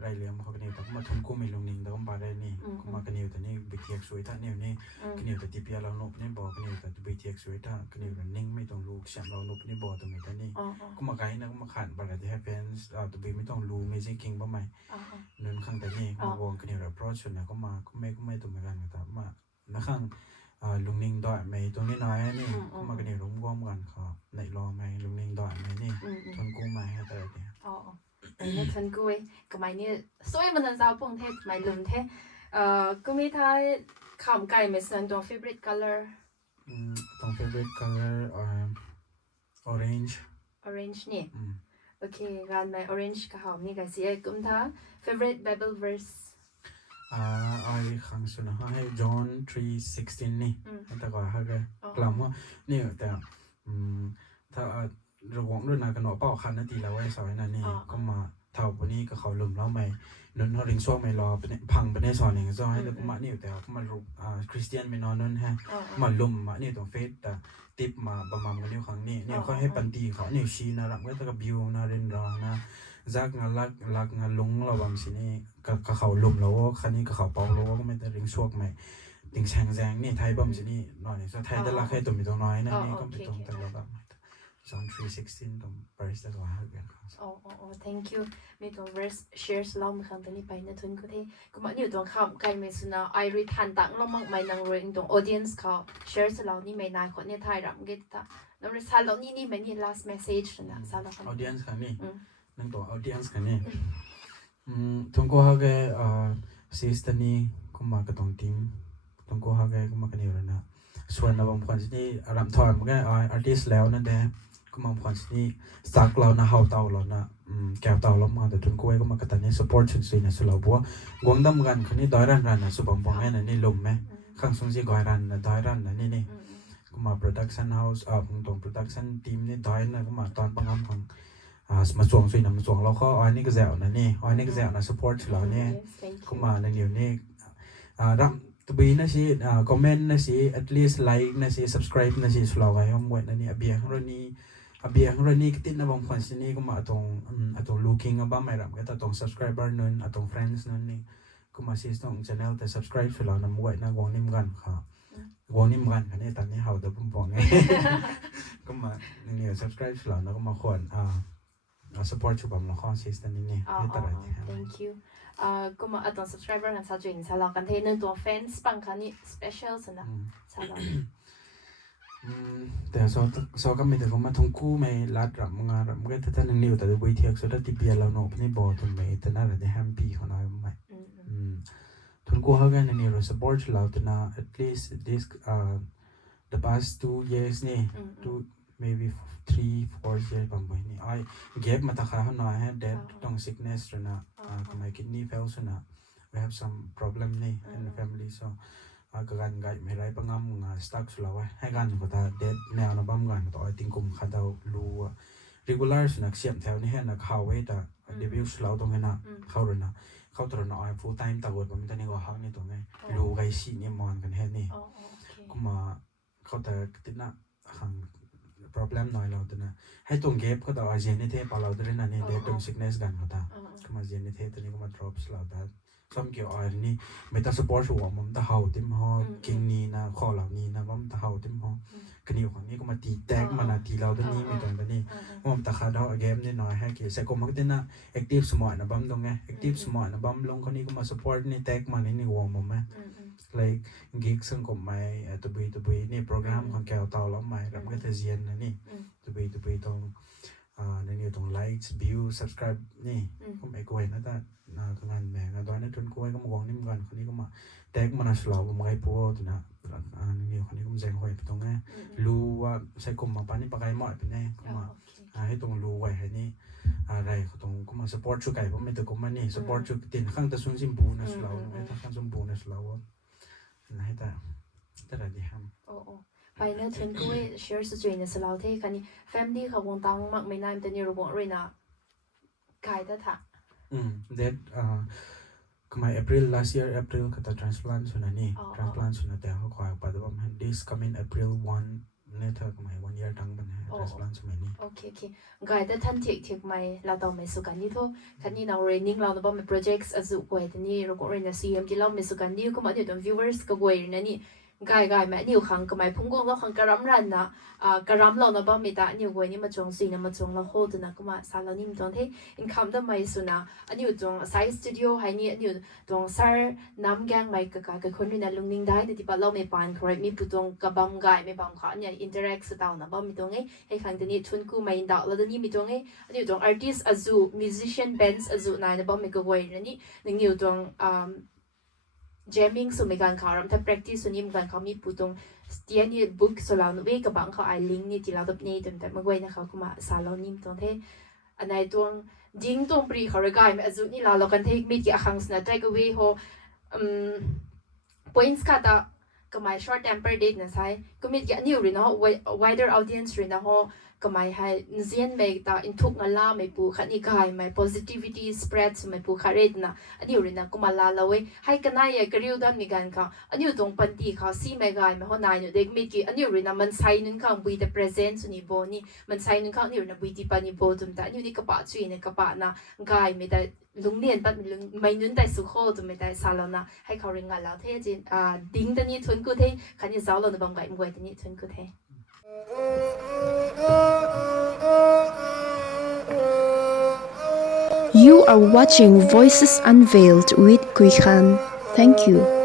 ไรเลี้ยงเขาก็เนี่ยแต่ก็มาทนกูไม่ลงนิ่งแต่ก็มาได้นี่ก็มากันเนี่ยแต่นี่ไปเทียบสวยท่าเนี่ยนี่กันเนี่ยแต่ที่เปียเราโนบนี่บอกกันเนี่ยแต่ไปเทียบสวยท่ากันเนี่ยนิ่งไม่ต้องรู้ฉันเราโนบนี่บอกแต่ไม่แต่นี่ก็มาไกด์นะก็มาขันบาร์ที่ให้แฟนตัวไปไม่ต้องรู้ไม่ใช่เก่งบ้างไหมเนินข้างแต่นี่มาวงกันเนี่ยเราเพราะฉะนั้นก็มาก็ไม่ตัวเหมือนกันแต่มาในข้างลุงนิ่งดอยไม่ตรงนี้น้อยนี่ก็มากันเนี่ยร่วมกันเขาในรอไม่ลุงนิ่งดอยไม่นี่ทนกูไม่ให้แต่เนี่ยเนี่ยทนกูก็ไม่เนี่ยสวยมันนั่นสาวพงเทศไม่ลืมเทก็มีท้ายขำไก่ไม่ส่วนตัว favorite color ตรง favorite color orange นี่โอเคการไม่ orange ก็หอมนี่ก็เสียกุมท้า favorite Bible verse ครั้งสุดนะให้ John 3:16 นี่แต่ก็ให้กันกล่าวว่านี่แต่ถ้าระวังด้วยนะกันหนอเป้าคันนาทีแล้วไว้สอยนั่นนี่ก็มาเท่าวันนี้ก็เขาลืมแล้วไม่นนเขาริงซ่วงไม่รอพังไปในซอยหนึ่งซ่อยแล้วก็มานี่แต่ก็มารูคริสเตียนไม่นอนนั่นฮะมาลุมมานี่ตรงเฟซแต่ติปมาประมาณกันนิ้วครั้งนี้เนี่ยเขาให้ปันตีเขานิ้วชี้นะรับก็ตะกับบิวนะเรนรองนะจักงานลักงานลุงเราบางสินี่ก็เขาลุมแล้วคันนี้ก็เขาเป่าแล้วก็ไม่ได้ริงซ่วงไม่ติงแฉงนี่ไทยบ่มสินี่หน่อยไทยแต่ละแค่ตัวมีตัวน้อยนั่นนี่ก็ไม่ตรงแต่ละแบบJohn 3:16 ตรง verse แต่ว่าให้กันthank you มีตัว verse shares เล่ามาครั้งตอนนี้ไปนะทุนก็ที่ก็มาอยู่ตรงคำไกลไม่สุนาไอริทันตังเรามั่งไม่นางเรียนตรง audience เขา shares เรานี่ไม่นายคนนี้ไทยรำเกิดตาเราเรียนสารเรานี่ไม่นี่ last message นะสารเรา audience กันนี่นั่งตัว audience กันนี่ทุกคนเขาแกsister นี่ก็มากับตรงทีมทุกคนเขาแกก็มากันอยู่แล้วนะส่วนเราบางคนที่รำถอนมันก็artist แล้วนั่นแหละก็มาผ่อนที่สักเรานะเฮาเตาเรานะแก้วเตาเรามาแต่ทุนกล้วยก็มากระตันนี่ support ชุนซีนะสุดเราบัวกวงดำกันคนนี้ดอยรันนะสุบังบองไอ้นั่นนี่ลมไหมข้างซุนซีกอยรันนะดอยรันนะนี่ก็มา production house ตรง production team นี่ดอยนะก็มาตอนปังงของมาส่งซีนะมาส่งเราก็อ้อยนี่ก็แซวนะนี่อ้อยนี่ก็แซวนะ support เราเนี่ยก็มาในเดี๋ยวนี้รับตัวบีนะสิcomment นะสิ at least like นะสิ subscribe นะสิสุดเราไว้ห้องไว้นะนี่เบียร์ของเรานี่เรานี่ก็ติดนะบางคนสินี่ก็มาตรง looking บ้างไม่รับก็ตรง subscriber นั่นตรง friends นั่นนี่ก็มาซีตรง channel แต่ subscribe สุดเรานำไว้นะวงนิ่มกันครับวงนิ่มกันอันนี้ตอนนี้เขาจะปุ่มปองไงก็มาเนี่ย subscribe สุดเรานะก็มาควรsupport ชุบผมละครซีตอนนี้นี่ที่ตลาด thank you ก็มาตรง subscriber กันซาจุนซาลากันเทนึงตัว fans ปังคันนี่ special สินะซาลาแต่ซอก็ไม่แต่ก็มาทงคู่ไม่รัดรำงานรำก็ถ้านึงนิ้วแต่ดูวิธีสุดท้ายที่เบียร์เราโนบนี่บอทุนไม่แต่น่าจะได้แฮมปี้ของเราไม่ทุนคู่เขากันนิ้วเรา support เราแต่น่า at least this the past 2 years นี่ maybe 3-4 years บางวันนี่ I gave มาตะขาหน่อยให้ dead ต้อง sickness ด้วยนะmy kidney fails นะ we have some problem นี่ in the family so ก็กันไกไม่ไรปังงามstuck สุดแล้วให้กันก็ตา dead แนวนะบ้างกันต่อไอ้ติงกุมขัดเอารู้ regular สุนัขเสียมแถวนี้ให้นะเข้าไว้แต่ debut สุดแล้วตรงนี้นะเข้าเลยนะเข้าตรงนั้นไอ้ full time ตะวันมันตอนนี้ก็หักนี่ตรงนี้รู้ไงสินี่มอนกันแค่นี้ก็มาเข้าแต่ติดนะหัง problem หน่อยเราตัวนะให้ตรงเก็บก็ต่ออาเจนนี่เทปเราตัวนั้นนี่เด็กตรง sickness กันก็ตาก็มาเจนนี่เทตัวนี้ก็มา drops เราแต่ซ้ำเกี่ยวอะไรนี่ไม่ต้อง support ชัวร์มันต้องเฮาติมฮอกิ่งนี้นะข้อเหล่านี้นะว่ามันต้องเฮาติมฮอกันอยู่ของนี้ก็มาตีแตกมันนะตีเราตัวนี้ไม่ตรงตัวนี้ว่ามันต้องขาดเอาเกมนี่หน่อยให้เกี่ยวใส่กลมก็ตินะ active สมองนะบัมตรงไง active สมองนะบัมลงคนนี้ก็มา support นี่แตกมันนี่วงมันไหมlike gig ซึ่งก็ไม่ตัวบีนี่โปรแกรมของแกวต่อแล้วไม่เราก็จะเรียนนะนี่ตัวบีตรงนี่ตรง likes view subscribe นี่ก็ไม่กลัวนะแต่ตรงนั้นแม่ตอนนี้ทุนกล้วยก็มาวางนี่เหมือนกันคนนี้ก็มาแตกมันสลาวก็มาไอ้พวกตัวนะนี่คนนี้ก็มาแจ้งไว้ตรงนี้รู้ว่าใช้กลุ่มมาปานนี่ปากไก่หมดเป็นแน่ก็มาให้ตรงรู้ไว้ให้นี่อะไรตรงก็มา support ช่วยไก่เพราะไม่ตัวก็มานี่ support ช่วยตินข้างตะซุนซิมบูนะสลาวไม่ต้องข้างซิมบูนะสลาวนะให้แต่ละดีฮัมไปนะทุนกล้วย share สุดในสลาวเท่คันนี้ family เขาวงตังมากไม่นานแต่นี่เราบอกเลยนะไก่ตะถะthat ก็มา April last year April ก็ตัด transplant ส่วนนี้ transplant ส่วนแต่เขาขอปัจจุบัน this coming April 1เนี่ยเธอก็มา 1 year ตั้งปัญหา transplant ส่วนนี้โอเคไก่แต่ท่านเทียกไม่เราต้องไม่สุกันนี่ทุกคันนี้เรา running เราต้องมี projects อาจุกวยแต่นี่เราก็เรียน CM ที่เราไม่สุกันนี่ก็มาเดี๋ยวต้อง viewers ก็กวยนะนี่ไก่แม่นิวขังก็ไม่พุ่งกงเราขังกระรำรันนะกระรำเรานะบ้าไม่ได้นิวกวยนี่มาจงสีนะมาจงเราโหดนะก็มาสารเรานี่มันตอนที่อินคัมได้ไม่สุนะอันนี้จงไซส์สตูดิโอให้นี่อันนี้จงซาร์น้ำแกงไม่กับคนที่นั่นลุงนิ่งได้แต่ที่บ้านเราไม่ปานใครมีผู้จงกับบังไก่ไม่บังขาเนี่ยอินเตอร์แอคสตาร์นะบ้ามีตรงนี้ให้ขังตัวนี้ทุนกูไม่ด่าแล้วตัวนี้มีตรงนี้อันนี้จง artist อาจู musician bands อาจูนายนะบ้าไม่ก็กวยนี่นิวจงjamming สุมีการข่าวรำถ้า practice สุนี้มีการเขามีผู้ตรงเตียนี่ book สลาวนุ่ยกับบังเขาไอลิงนี่ที่เราตับนี่จนแต่เมื่อวันนะเขาก็มาสาเรานิ่มตรงที่อันไหนตรงยิงตรงปรีเขาเรียกไงไม่อาจุนี่เรากันที่มีกี่ครั้งสนะใจก็วิ่งเขาpoints ค่ะแต่ก็ไม่ short temper date นะใช่ก็มีกี่นิ้วเลยเนาะ wider audience เลยนะฮะก็ไม่ให้เซียนไม่แต่อินทุกงานล่าไม่ปูขันอีกายไม่ positivity spread ไม่ปูขารีดนะอันนี้เลยนะก็มาลาเราเว้ยให้กันได้ยังกริ้วด้านมีกันค่ะอันนี้ตรงปันตีเขาซีไม่กายไม่หัวนายเนี่ยเด็กมีกี่อันนี้เลยนะมันใช้นึงข้างบุยแต่ present สุนีโบนี่มันใช้นึงข้างนี่เลยนะบุยที่ปานิโบตุ่มแต่อันนี้กระปะจุยเนี่ยกระปะนะกายไม่ได้ลุงเรียนปัดไม่นึนแต่สุขโคตุ่มไม่ได้สาเรานะให้เขาเรียนงานแล้วเท่จริงดิ้งตอนนี้ทุนกูเท่ขันนี้สาวเราในบางไก่มวยตอนนี้ทุนกูเท่You are watching Voices Unveiled with Gui Khan. Thank you.